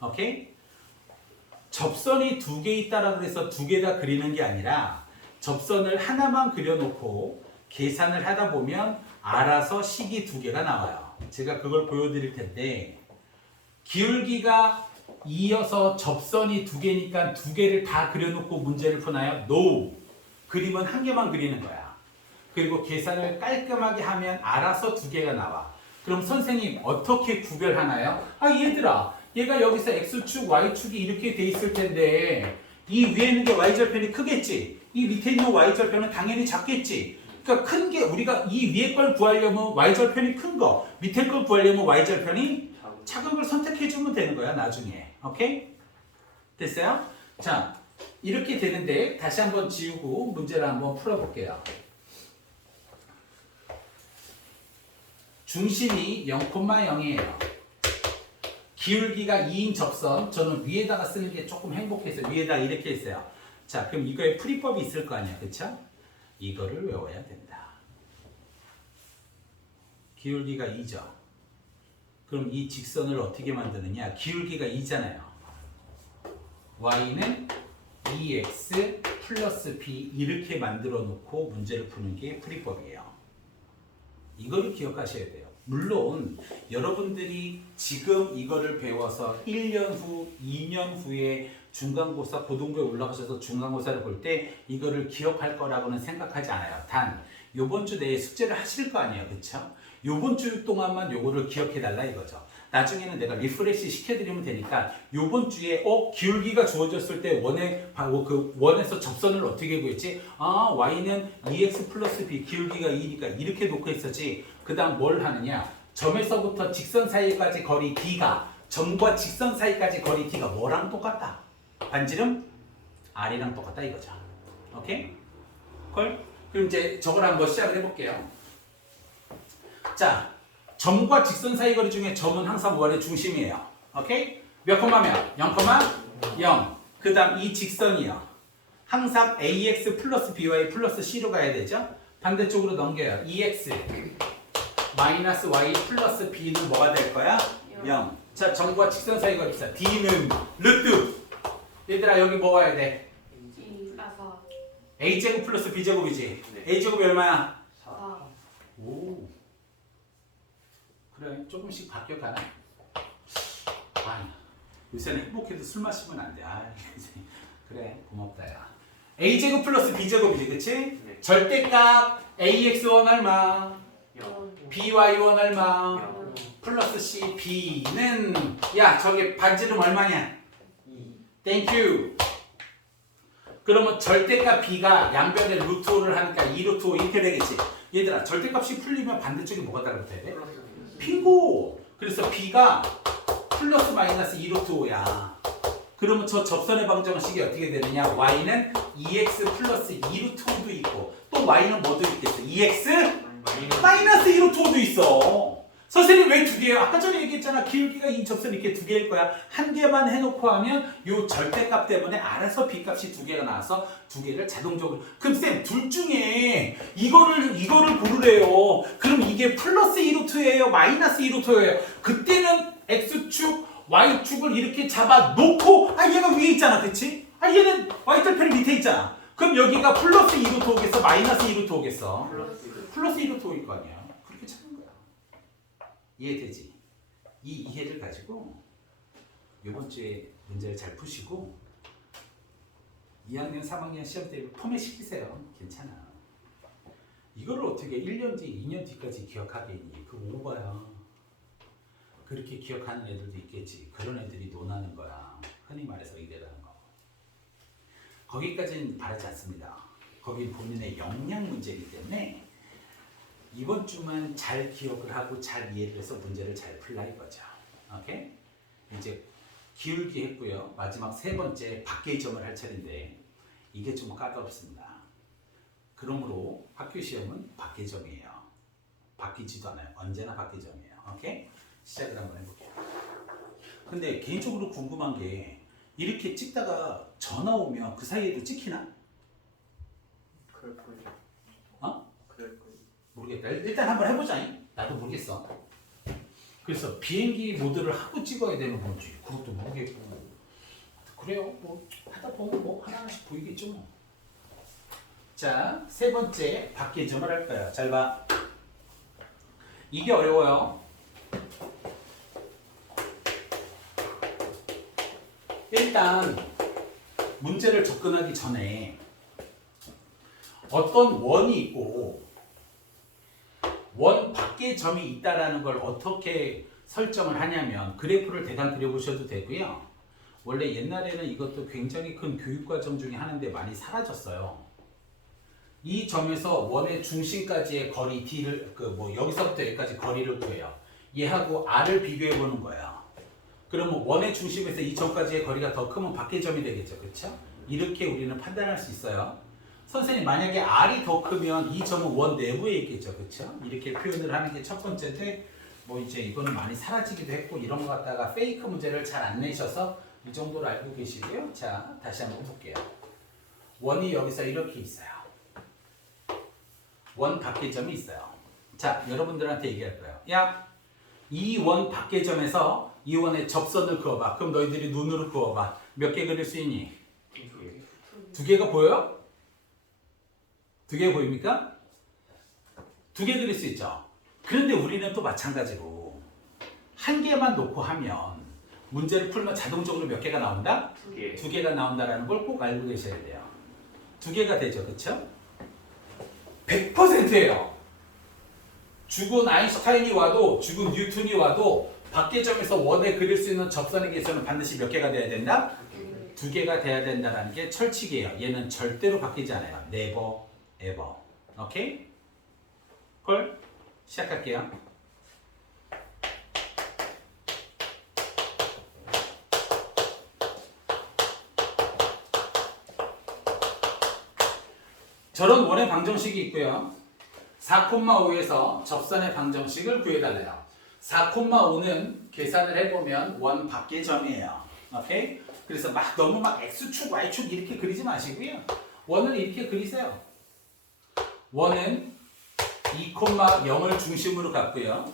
오케이? 접선이 2개 있다라고 해서 2개 다 그리는 게 아니라 접선을 하나만 그려놓고 계산을 하다 보면 알아서 식이 2개가 나와요. 제가 그걸 보여드릴 텐데 기울기가 2여서 접선이 2개니까 2개를 다 그려놓고 문제를 푸나요? No! 그림은 한 개만 그리는 거야. 그리고 계산을 깔끔하게 하면 알아서 2개가 나와. 그럼 선생님 어떻게 구별하나요? 얘들아, 얘가 여기서 X축, Y축이 이렇게 돼 있을 텐데 이 위에 있는 게 Y절편이 크겠지? 이 밑에 있는 Y절편은 당연히 작겠지? 그러니까 큰 게 우리가 이 위에 걸 구하려면 Y절편이 큰 거, 밑에 걸 구하려면 Y절편이 작은 걸 선택해주면 되는 거야, 나중에. 오케이? 됐어요? 자, 이렇게 되는데 다시 한번 지우고 문제를 한번 풀어볼게요. 중심이 0,0이에요. 기울기가 2인 접선, 저는 위에다가 쓰는 게 조금 행복해서 위에다 이렇게 했어요. 자, 그럼 이거에 풀이법이 있을 거 아니야, 그쵸? 이거를 외워야 된다. 기울기가 2죠. 그럼 이 직선을 어떻게 만드느냐? 기울기가 2잖아요. y는 2x 플러스 b 이렇게 만들어 놓고 문제를 푸는 게 풀이법이에요. 이거를 기억하셔야 돼요. 물론 여러분들이 지금 이거를 배워서 1년 후, 2년 후에 중간고사, 고등부에 올라가셔서 중간고사를 볼 때 이거를 기억할 거라고는 생각하지 않아요. 단 요번 주 내에 숙제를 하실 거 아니에요. 그쵸? 요번 주 동안만 요거를 기억해 달라 이거죠. 나중에는 내가 리프레시 시켜드리면 되니까 요번 주에 기울기가 주어졌을 때 원에서 접선을 어떻게 구했지? y는 2x 플러스 b 기울기가 2니까 이렇게 놓고 있었지. 그 다음 뭘 하느냐? 점에서부터 직선 사이까지 거리 d가 점과 직선 사이까지 거리 d가 뭐랑 똑같다? 반지름 r이랑 똑같다 이거죠. 오케이? 콜? 그럼 이제 저걸 한번 시작을 해볼게요. 자, 점과 직선 사이 거리 중에 점은 항상 원의 중심이에요. 오케이? 몇 콤마면? 0,0. 그 다음 이 직선이요. 항상 ax 플러스 by 플러스 c로 가야 되죠? 반대쪽으로 넘겨요. 2x 마이너스 y 플러스 b는 뭐가 될 거야? 0. 자, 점과 직선 사이 거리 있어. d는 루트. 얘들아 여기 뭐 와야 돼? a제곱 플러스 b제곱이지? 네. a제곱이 얼마야? 4. 오. 그래, 조금씩 바뀌어가네. 요새는 행복해도 술 마시면 안 돼. 그래, 고맙다 야. a제곱 플러스 b제곱이지, 그치? 네. 절대값 ax원 얼마? 0. by원 얼마? 0. 플러스 c, b는 야, 저기 반지름 얼마냐? 2. 땡큐. 그러면 절대값 b가 양변에 루트 5를 하니까 2 루트 5 이렇게 되겠지. 얘들아, 절대값이 풀리면 반대쪽에 뭐가 따라붙어야 돼? 핑고. 그래서 b가 플러스 마이너스 2 루트 5야. 그러면 저 접선의 방정식이 어떻게 되느냐? y는 2x 플러스 2 루트 5도 있고 또 y는 뭐도 있겠어? 2x 마이너스 2 루트 5도 있어. 선생님 왜 2개예요? 아까 전에 얘기했잖아. 기울기가 이 접선 이렇게 2개일 거야. 한 개만 해놓고 하면 요 절대값 때문에 알아서 b값이 2개가 나와서 2개를 자동적으로. 그럼 쌤, 둘 중에 이거를 고르래요. 그럼 이게 플러스 2루트예요? 마이너스 2루트예요? 그때는 x축, y축을 이렇게 잡아놓고 얘가 위에 있잖아. 그치? 얘는 y절편이 밑에 있잖아. 그럼 여기가 플러스 2루트 오겠어? 마이너스 2루트 오겠어? 플러스 2루트 오일 거 아니야. 그렇게 찾는 거야. 이해되지? 이 이해를 가지고 이번 주에 문제를 잘 푸시고 2학년, 3학년 시험 때 포맷 시키세요. 괜찮아. 이거를 어떻게 1년 뒤, 2년 뒤까지 기억하겠니? 그거 오바야. 그렇게 기억하는 애들도 있겠지. 그런 애들이 논하는 거야. 흔히 말해서 의대라는 거. 거기까지는 바라지 않습니다. 거긴 본인의 역량 문제이기 때문에 이번 주만 잘 기억을 하고 잘 이해를 해서 문제를 잘 풀라 이거죠. 오케이? 이제 기울기 했고요. 마지막 세 번째 밖의 점을 할 차례인데 이게 좀 까다롭습니다. 그러므로 학교 시험은 밖의 점이에요. 바뀌지도 않아요. 언제나 밖의 점이에요. 오케이? 시작을 한번 해볼게요. 근데 개인적으로 궁금한 게 이렇게 찍다가 전화 오면 그 사이에도 찍히나? 그럴 거예요. 어? 그럴 거예요. 모르겠다. 일단 한번 해보자. 나도 모르겠어. 그래서 비행기 모드를 하고 찍어야 되는 건지 그것도 모르겠고. 그래요. 뭐 하다 보면 뭐 하나씩 보이겠죠. 뭐. 자, 세 번째 밖의 점을 할 거예요. 잘 봐. 이게 어려워요. 일단 문제를 접근하기 전에 어떤 원이 있고 원 밖의 점이 있다라는 걸 어떻게 설정을 하냐면 그래프를 대강 그려보셔도 되고요. 원래 옛날에는 이것도 굉장히 큰 교육과정 중에 하나인데 많이 사라졌어요. 이 점에서 원의 중심까지의 거리 D를 여기서부터 여기까지 거리를 구해요. 얘하고 R을 비교해 보는 거예요. 그러면 원의 중심에서 이 점까지의 거리가 더 크면 밖의 점이 되겠죠. 그렇죠? 이렇게 우리는 판단할 수 있어요. 선생님 만약에 R이 더 크면 이 점은 원 내부에 있겠죠. 그렇죠? 이렇게 표현을 하는 게 첫 번째인데 뭐 이제 이거는 많이 사라지기도 했고 이런 거 갖다가 페이크 문제를 잘 안 내셔서 이 정도로 알고 계시고요. 자, 다시 한번 볼게요. 원이 여기서 이렇게 있어요. 원 밖의 점이 있어요. 자, 여러분들한테 얘기할 거예요. 야, 이 원 밖의 점에서 이 원의 접선을 그어봐. 그럼 너희들이 눈으로 그어봐. 몇 개 그릴 수 있니? 두 개가 보여요? 두 개 보입니까? 두 개 그릴 수 있죠. 그런데 우리는 또 마찬가지로 한 개만 놓고 하면 문제를 풀면 자동적으로 몇 개가 나온다? 두 개. 두 개가 나온다라는 걸 꼭 알고 계셔야 돼요. 두 개가 되죠. 그렇죠? 100%예요. 죽은 아인슈타인이 와도 죽은 뉴턴이 와도 밖의 점에서 원에 그릴 수 있는 접선의 개수는 반드시 몇 개가 돼야 된다? 두 개가 돼야 된다는 게 철칙이에요. 얘는 절대로 바뀌지 않아요. Never, ever. 오케이? 콜? 시작할게요. 저런 원의 방정식이 있고요. 4,5에서 접선의 방정식을 구해달래요. 4,5는 계산을 해보면 원 밖의 점이에요. 오케이? 그래서 너무 X축, Y축 이렇게 그리지 마시고요. 원을 이렇게 그리세요. 원은 2,0을 중심으로 갖고요.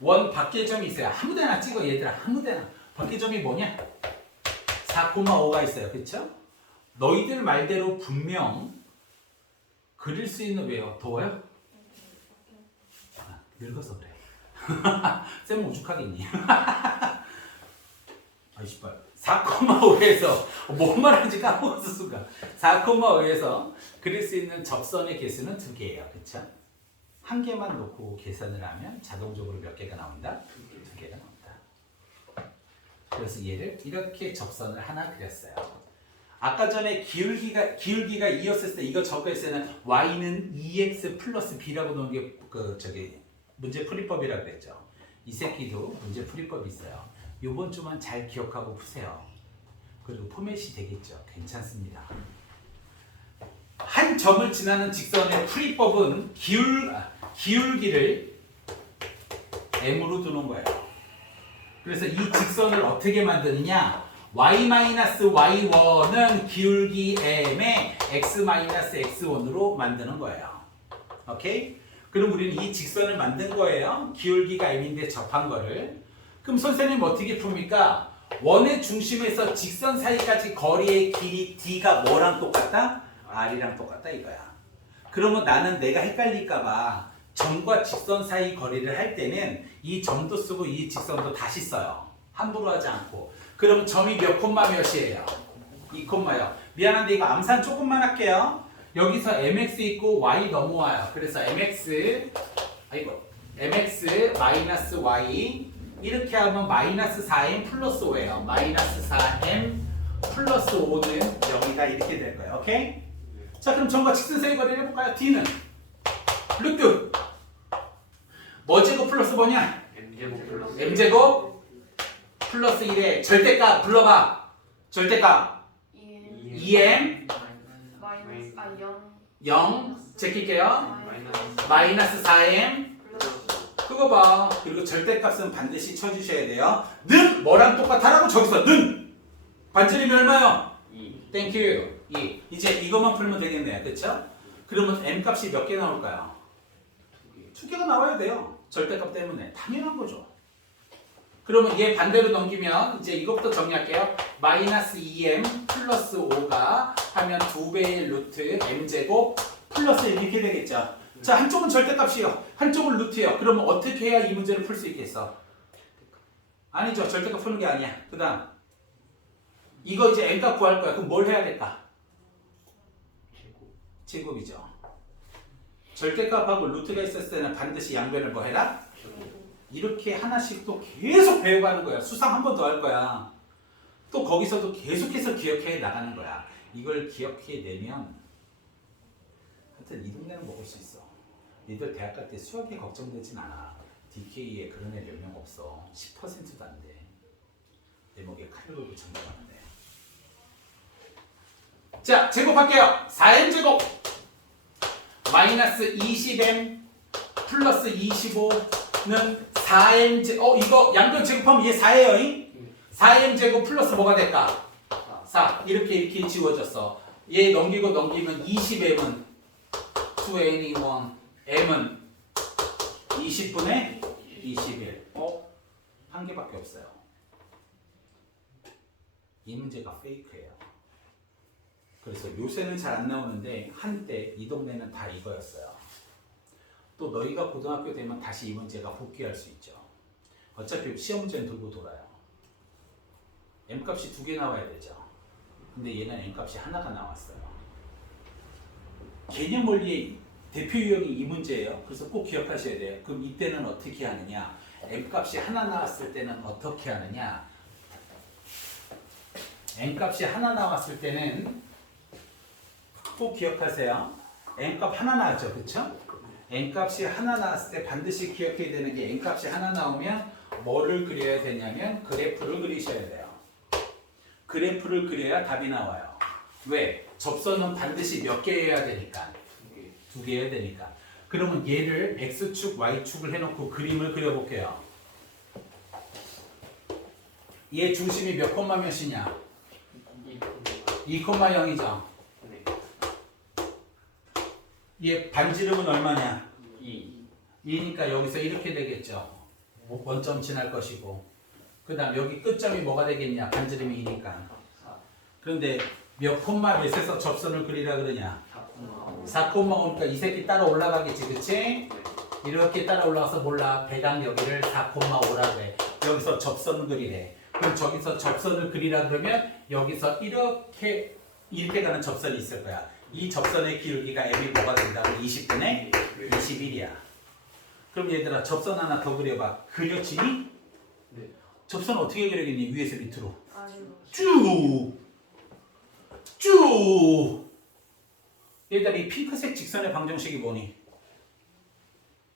원 밖의 점이 있어요. 아무데나 찍어 얘들아. 아무데나. 밖의 점이 뭐냐? 4,5가 있어요. 그쵸? 너희들 말대로 분명 그릴 수 있는 왜요? 더워요? 늙어서 그래. 쌤 오죽하겠니? 아이씨발. 4,5에서 뭔 말하는지 까먹었어 순간. 4,5에서 그릴 수 있는 접선의 개수는 두 개예요. 그쵸? 한 개만 놓고 계산을 하면 자동적으로 몇 개가 나온다? 두 개가 나온다. 그래서 얘를 이렇게 접선을 하나 그렸어요. 아까 전에 기울기가 2였을 때 이거 적었을 때는 y는 2x 플러스 b라고 놓은 게 문제 풀이법이라고 그랬죠. 이 새끼도 문제 풀이법이 있어요. 요번 주만 잘 기억하고 푸세요. 그리고 포맷이 되겠죠. 괜찮습니다. 한 점을 지나는 직선의 풀이법은 기울기를 m으로 두는 거예요. 그래서 이 직선을 어떻게 만드느냐? y-y1은 기울기 m의 x-x1으로 만드는 거예요. 오케이? 그럼 우리는 이 직선을 만든 거예요. 기울기가 m인데 접한 거를. 그럼 선생님 어떻게 풉니까? 원의 중심에서 직선 사이까지 거리의 길이 d가 뭐랑 똑같다? r이랑 똑같다 이거야. 그러면 나는 내가 헷갈릴까봐 점과 직선 사이 거리를 할 때는 이 점도 쓰고 이 직선도 다시 써요. 함부로 하지 않고. 그럼 점이 몇 콤마 몇이에요? 2콤마요. 미안한데 이거 암산 조금만 할게요. 여기서 mx 있고 y 넘어와요. 그래서 mx 마이너스 y 이렇게 하면 마이너스 4m 플러스 5예요. 마이너스 4m 플러스 5는 여기가 이렇게 될 거예요. 오케이? 자, 그럼 점과 직선상의 거리를 해볼까요? D는 루트 뭐 제곱 플러스 뭐냐? M제곱 플러스 M제곱 플러스 1의 절대값 불러봐. 절대값 2M 마이너스 0 제낄게요. 마이너스 마이너스 4M 플러스 그거 봐. 그리고 절대값은 반드시 쳐주셔야 돼요. 는 뭐랑 똑같아라고 저기서 는 반절이면 얼마요? 2 땡큐 2. 이제 이것만 풀면 되겠네요. 그쵸? 그러면 M 값이 몇 개 나올까요? 2개가 나와야 돼요. 절대값 때문에. 당연한 거죠. 그러면 얘 반대로 넘기면 이제 이것부터 정리할게요. 마이너스 2M 플러스 5가 하면 2배의 루트 M제곱 플러스 1 이렇게 되겠죠. 자, 한쪽은 절대값이요. 한쪽은 루트예요. 그러면 어떻게 해야 이 문제를 풀 수 있겠어? 아니죠. 절대값 푸는 게 아니야. 그 다음 이거 이제 M값 구할 거야. 그럼 뭘 해야 될까? 제곱이죠. 절대값하고 루트가 있었을 때는 반드시 양변을 뭐 해라? 이렇게 하나씩 또 계속 배워가는 거야. 수상 한 번 더 할 거야. 또 거기서도 계속해서 기억해 나가는 거야. 이걸 기억해 내면 하여튼 이 동네는 먹을 수 있어. 니들 대학 갈 때 수학에 걱정되진 않아. DK에 그런 애 몇 명 없어. 10%도 안 돼. 내 목에 칼을 걸고 장담하는데. 자, 제곱할게요. 4m제곱 마이너스 20m 플러스 25는 4m제곱 이거 양변 제곱하면 얘 4예요. 4m제곱 플러스 뭐가 될까? 4. 이렇게 지워졌어. 얘 넘기고 넘기면 20m은 2n1 m은 20분의 21. 한 개밖에 없어요. 이 문제가 페이크예요. 그래서 요새는 잘 안 나오는데 한때 이 동네는 다 이거였어요. 또 너희가 고등학교 되면 다시 이 문제가 복귀할 수 있죠. 어차피 시험 문제는 돌고 돌아요. M값이 2개 나와야 되죠. 근데 얘는 M값이 하나가 나왔어요. 개념 원리의 대표 유형이 이 문제예요. 그래서 꼭 기억하셔야 돼요. 그럼 이때는 어떻게 하느냐? M값이 하나 나왔을 때는 어떻게 하느냐? M값이 하나 나왔을 때는 꼭 기억하세요. N값 하나 나왔죠. 그쵸? N값이 하나 나왔을 때 반드시 기억해야 되는 게 N값이 하나 나오면 뭐를 그려야 되냐면 그래프를 그리셔야 돼요. 그래프를 그려야 답이 나와요. 왜? 접선은 반드시 몇 개여야 되니까. 2개여야 되니까. 그러면 얘를 X축, Y축을 해놓고 그림을 그려볼게요. 얘 중심이 몇 콤마 몇이냐? 2,0이죠. 얘 반지름은 얼마냐? 2니까 여기서 이렇게 되겠죠. 원점 지날 것이고 그 다음 여기 끝점이 뭐가 되겠냐? 반지름이 2니까. 그런데 몇 콤마 몇에서 접선을 그리라 그러냐? 4,5니까 이 새끼 따라 올라가겠지. 그치? 이렇게 따라 올라가서 몰라. 배당 여기를 4,5라 그래. 여기서 접선을 그리래. 그럼 저기서 접선을 그리라 그러면 여기서 이렇게 가는 접선이 있을 거야. 이 접선의 기울기가 m이 뭐가 된다고? 20분의 21이야. 그럼 얘들아 접선 하나 더 그려봐. 그려지니? 네. 접선 어떻게 그리겠니? 위에서 밑으로 아니요. 쭉. 얘들아 이 핑크색 직선의 방정식이 뭐니?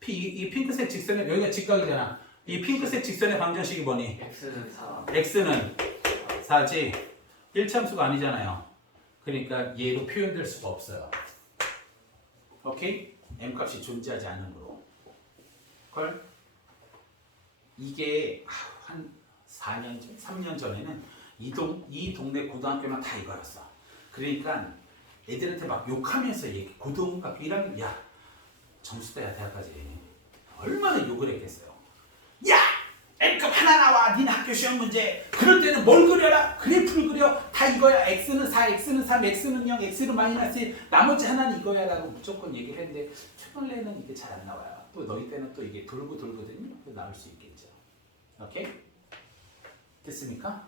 이 핑크색 직선의 여기가 직각이잖아. 이 핑크색 직선의 방정식이 뭐니? X는 4 x는 4지 1참수가 아니잖아요. 그러니까 얘로 표현될 수가 없어요. 오케이? M값이 존재하지 않는 거로. 걸? 이게 한 4년 전, 3년 전에는 이 동네 고등학교만 다 이거였어. 그러니까 애들한테 막 욕하면서 얘기, 고등학교 1학년, 야, 점수 따야 대학까지. 얼마나 욕을 했겠어요. 야! M값 하나 나와! 니네 학교 시험 문제! 그럴 때는 뭘 그려라? 그래프를 그려! 다 이거야! X는 4, X는 3, X는 0, X는 마이너스 1, 나머지 하나는 이거야 라고 무조건 얘기를 했는데 최근에는 이게 잘 안 나와요. 또 너희 때는 또 이게 돌고 돌거든요. 또 나올 수 있겠죠. 오케이? 됐습니까?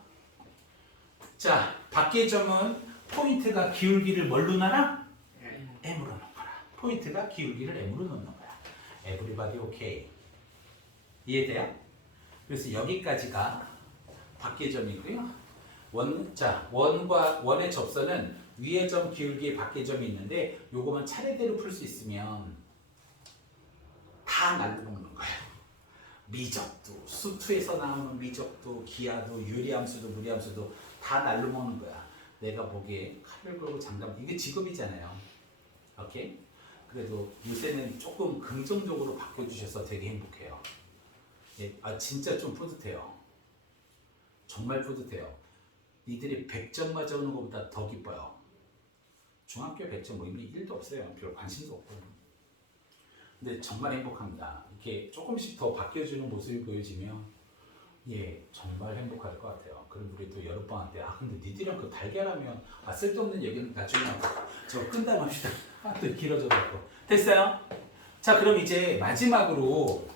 자, 밖의 점은 포인트가 기울기를 뭘로 놔라? M으로 놓거라. 포인트가 기울기를 M으로 놓는 거야. Everybody okay? 이해돼요? 그래서 여기까지가 밖계점이고요. 원의 접선은 위의 점 기울기의 밖계점이 있는데 요거만 차례대로 풀 수 있으면 다 날로 먹는 거예요. 미적도, 수투에서 나오는 미적도, 기하도, 유리함수도, 무리함수도 다 날로 먹는 거야. 내가 보기에 칼을 걸고 장담, 이게 직업이잖아요. 오케이? 그래도 요새는 조금 긍정적으로 바꿔주셔서 되게 행복해요. 예, 진짜 좀 뿌듯해요. 정말 뿌듯해요. 니들이 100점 맞아오는 것보다 더 기뻐요. 중학교 100점 뭐 의미 1도 없어요. 별 관심도 없고. 근데 정말 행복합니다. 이렇게 조금씩 더 바뀌어주는 모습이 보여지면 예, 정말 행복할 것 같아요. 그럼 우리 또 여름방학 때 근데 니들이랑 그 달걀하면 쓸데없는 얘기는 나중에 하고 저 끝나갑시다. 또 길어져갖고 됐어요? 자, 그럼 이제 마지막으로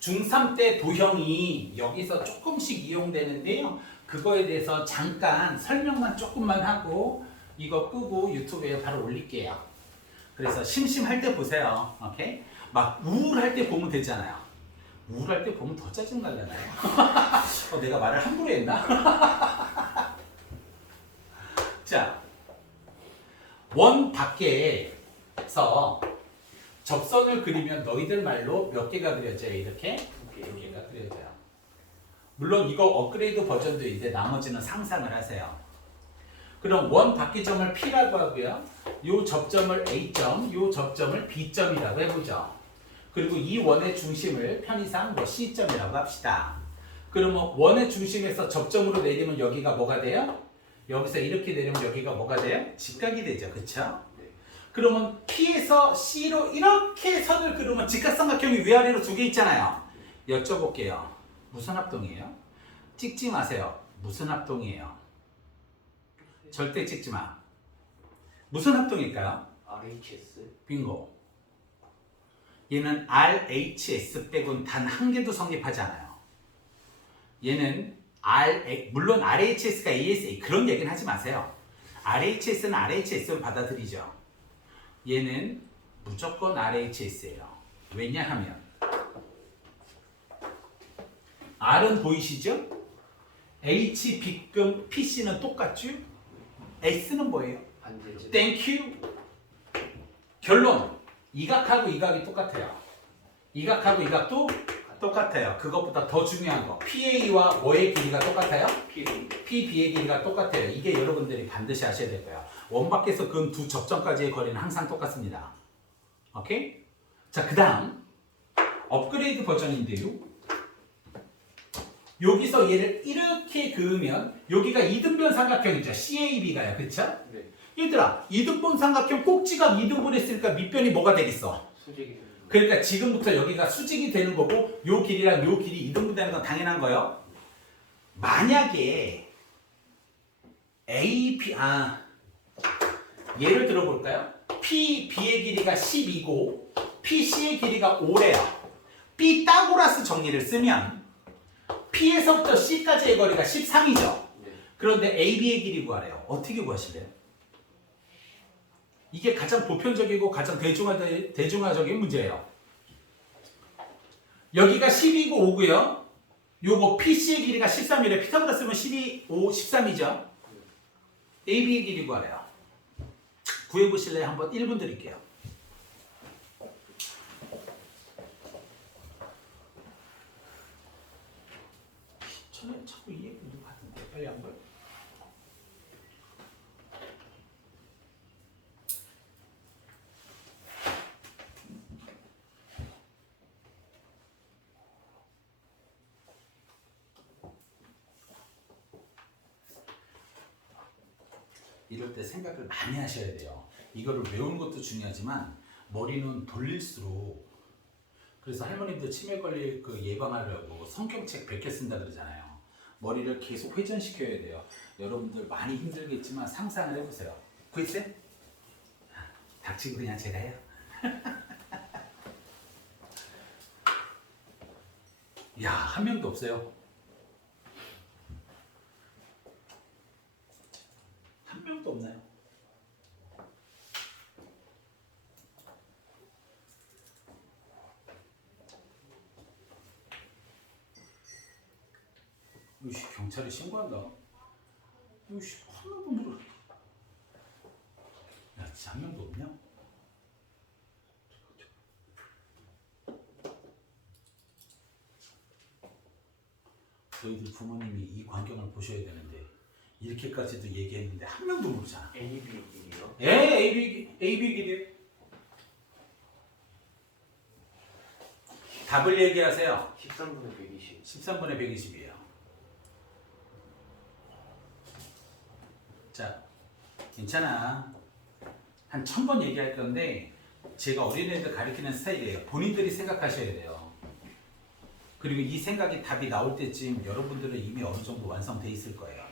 중3 때 도형이 여기서 조금씩 이용되는데요. 그거에 대해서 잠깐 설명만 조금만 하고 이거 끄고 유튜브에 바로 올릴게요. 그래서 심심할 때 보세요. 오케이? 막 우울할 때 보면 되잖아요. 우울할 때 보면 더 짜증나잖아요. 내가 말을 함부로 했나? 자, 원 밖에서 접선을 그리면 너희들 말로 몇 개가 그려져요? 이렇게? 두 개가 그려져요. 물론 이거 업그레이드 버전도 있는데 나머지는 상상을 하세요. 그럼 원 밖계점을 P라고 하고요. 요 접점을 A점, 요 접점을 B점이라고 해보죠. 그리고 이 원의 중심을 편의상 뭐 C점이라고 합시다. 그러면 원의 중심에서 접점으로 내리면 여기가 뭐가 돼요? 여기서 이렇게 내리면 여기가 뭐가 돼요? 직각이 되죠. 그쵸? 그러면 P에서 C로 이렇게 선을 그으면 직각삼각형이 위아래로 두 개 있잖아요. 여쭤볼게요. 무슨 합동이에요? 찍지 마세요. 무슨 합동이에요? 절대 찍지 마. 무슨 합동일까요? RHS. 빙고. 얘는 RHS 빼고는 단 한 개도 성립하지 않아요. 얘는 물론 RHS가 ASA 그런 얘기는 하지 마세요. RHS는 RHS로 받아들이죠. 얘는 무조건 RHS예요. 왜냐하면 R은 보이시죠? H, B금, PC는 똑같죠? S는 뭐예요? 반대죠. 땡큐. 결론. 이각하고 이각이 똑같아요. 이각하고 이각도 똑같아요. 그것보다 더 중요한 거. PA와 뭐의 길이가 똑같아요? PB의 길이가 똑같아요. 이게 여러분들이 반드시 아셔야 될 거예요. 원 밖에서 그 두 접점까지의 거리는 항상 똑같습니다. 오케이? 자, 그 다음 업그레이드 버전인데요. 여기서 얘를 이렇게 그으면 여기가 이등변 삼각형이죠. CAB가요. 그쵸? 네. 얘들아, 이등분 삼각형 꼭지가 2등분 했으니까 밑변이 뭐가 되겠어? 수직이. 그러니까 지금부터 여기가 수직이 되는 거고 요 길이랑 요 길이 2등분 되는 건 당연한 거예요. 만약에 예를 들어볼까요? PB의 길이가 10이고 PC의 길이가 5래요. 피타고라스 정리를 쓰면 P에서부터 C까지의 거리가 13이죠. 네. 그런데 AB의 길이 구하래요. 어떻게 구하실래요? 이게 가장 보편적이고 가장 대중화적인 문제예요. 여기가 10이고 5고요. 요거 PC의 길이가 13이래. 피타고라스 쓰면 12, 5, 13이죠. AB의 길이 구하래요. 구해보실래요? 한번 1분 드릴게요. 저는 자꾸 이 얘기 누가 하던데 빨리 한번. 이럴 때 생각을 많이 하셔야 돼요. 이거를 외우는 것도 중요하지만 머리는 돌릴수록, 그래서 할머님들 치매 걸릴 그 예방하려고 성경책 100개 쓴다 그러잖아요. 머리를 계속 회전시켜야 돼요. 여러분들 많이 힘들겠지만 상상을 해보세요. 구했어요? 닥치고 그냥 제가 해요. 야, 한 명도 없어요. 한 명도 없나요? 이씨 경찰에 신고한다. 이씨 하는 분들은 야 진짜 한 명도 없냐? 저희들 부모님이 이 광경을 보셔야 되는데 이렇게까지도 얘기했는데 한 명도 모르잖아. AB이요? AB 길이. 답을 얘기하세요. 13분의 120. 13분의 120이에요. 자, 괜찮아. 한 1000번 얘기할 건데 제가 어린애들 가르치는 스타일이에요. 본인들이 생각하셔야 돼요. 그리고 이 생각이 답이 나올 때쯤 여러분들은 이미 어느 정도 완성돼 있을 거예요.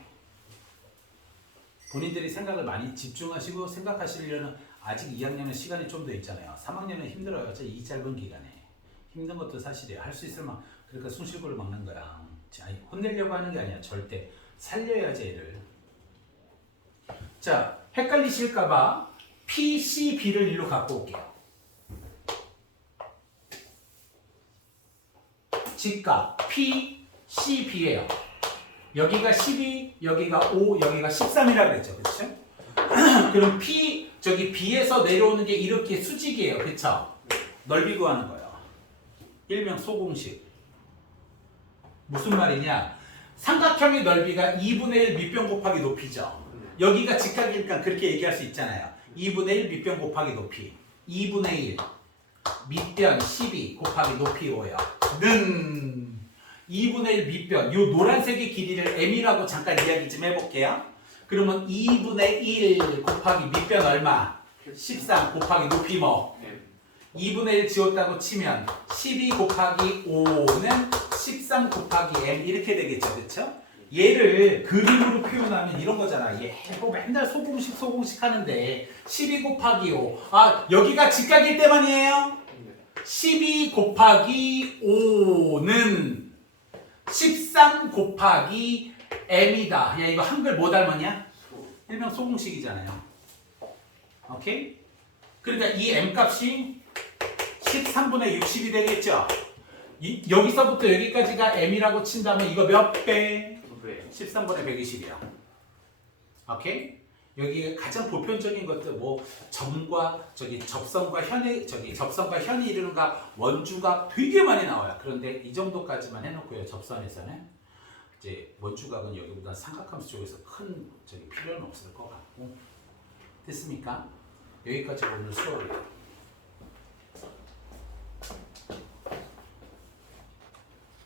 본인들이 생각을 많이 집중하시고 생각하시려는 아직 2학년은 시간이 좀 더 있잖아요. 3학년은 힘들어요. 이 짧은 기간에. 힘든 것도 사실이에요. 할 수 있을 만 그러니까 숨쉬고를 막는 거야. 아니, 혼내려고 하는 게 아니야. 절대. 살려야지 애를. 자, 헷갈리실까봐 P, C, B를 일로 갖고 올게요. 직각 P, C, B예요. 여기가 12, 여기가 5, 여기가 13이라고 그랬죠. 그렇죠? 그럼 P, 저기 B에서 내려오는 게 이렇게 수직이에요. 그렇죠? 넓이 구하는 거예요. 일명 소공식. 무슨 말이냐? 삼각형의 넓이가 2분의 1 밑변 곱하기 높이죠. 여기가 직각이니까 그렇게 얘기할 수 있잖아요. 2분의 1 밑변 곱하기 높이. 2분의 1 밑변 12 곱하기 높이 5요. 는 2분의 1 밑변. 요 노란색의 길이를 m이라고 잠깐 이야기 좀 해볼게요. 그러면 2분의 1 곱하기 밑변 얼마? 13 곱하기 높이 뭐? 2분의 1 지웠다고 치면 12 곱하기 5는 13 곱하기 m 이렇게 되겠죠. 그렇죠? 얘를 그림으로 표현하면 이런 거잖아. 얘 뭐 맨날 소공식 하는데 12 곱하기 5. 아, 여기가 직각일 때만이에요. 12 곱하기 5는 13 곱하기 m이다. 야, 이거 한글 뭐 닮았냐? 일명 소공식이잖아요. 오케이? 그러니까 이 m 값이 13분의 60이 되겠죠? 여기서부터 여기까지가 m이라고 친다면 이거 몇 배? 13분의 120이야. 오케이? 여기 가장 보편적인 것들 뭐 점과 접선과 현이 이루는가 원주각 되게 많이 나와요. 그런데 이 정도까지만 해놓고요. 접선에서는 이제 원주각은 여기보다 삼각함수 쪽에서 큰 필요는 없을 것 같고 됐습니까? 여기까지 오늘 수업이에요.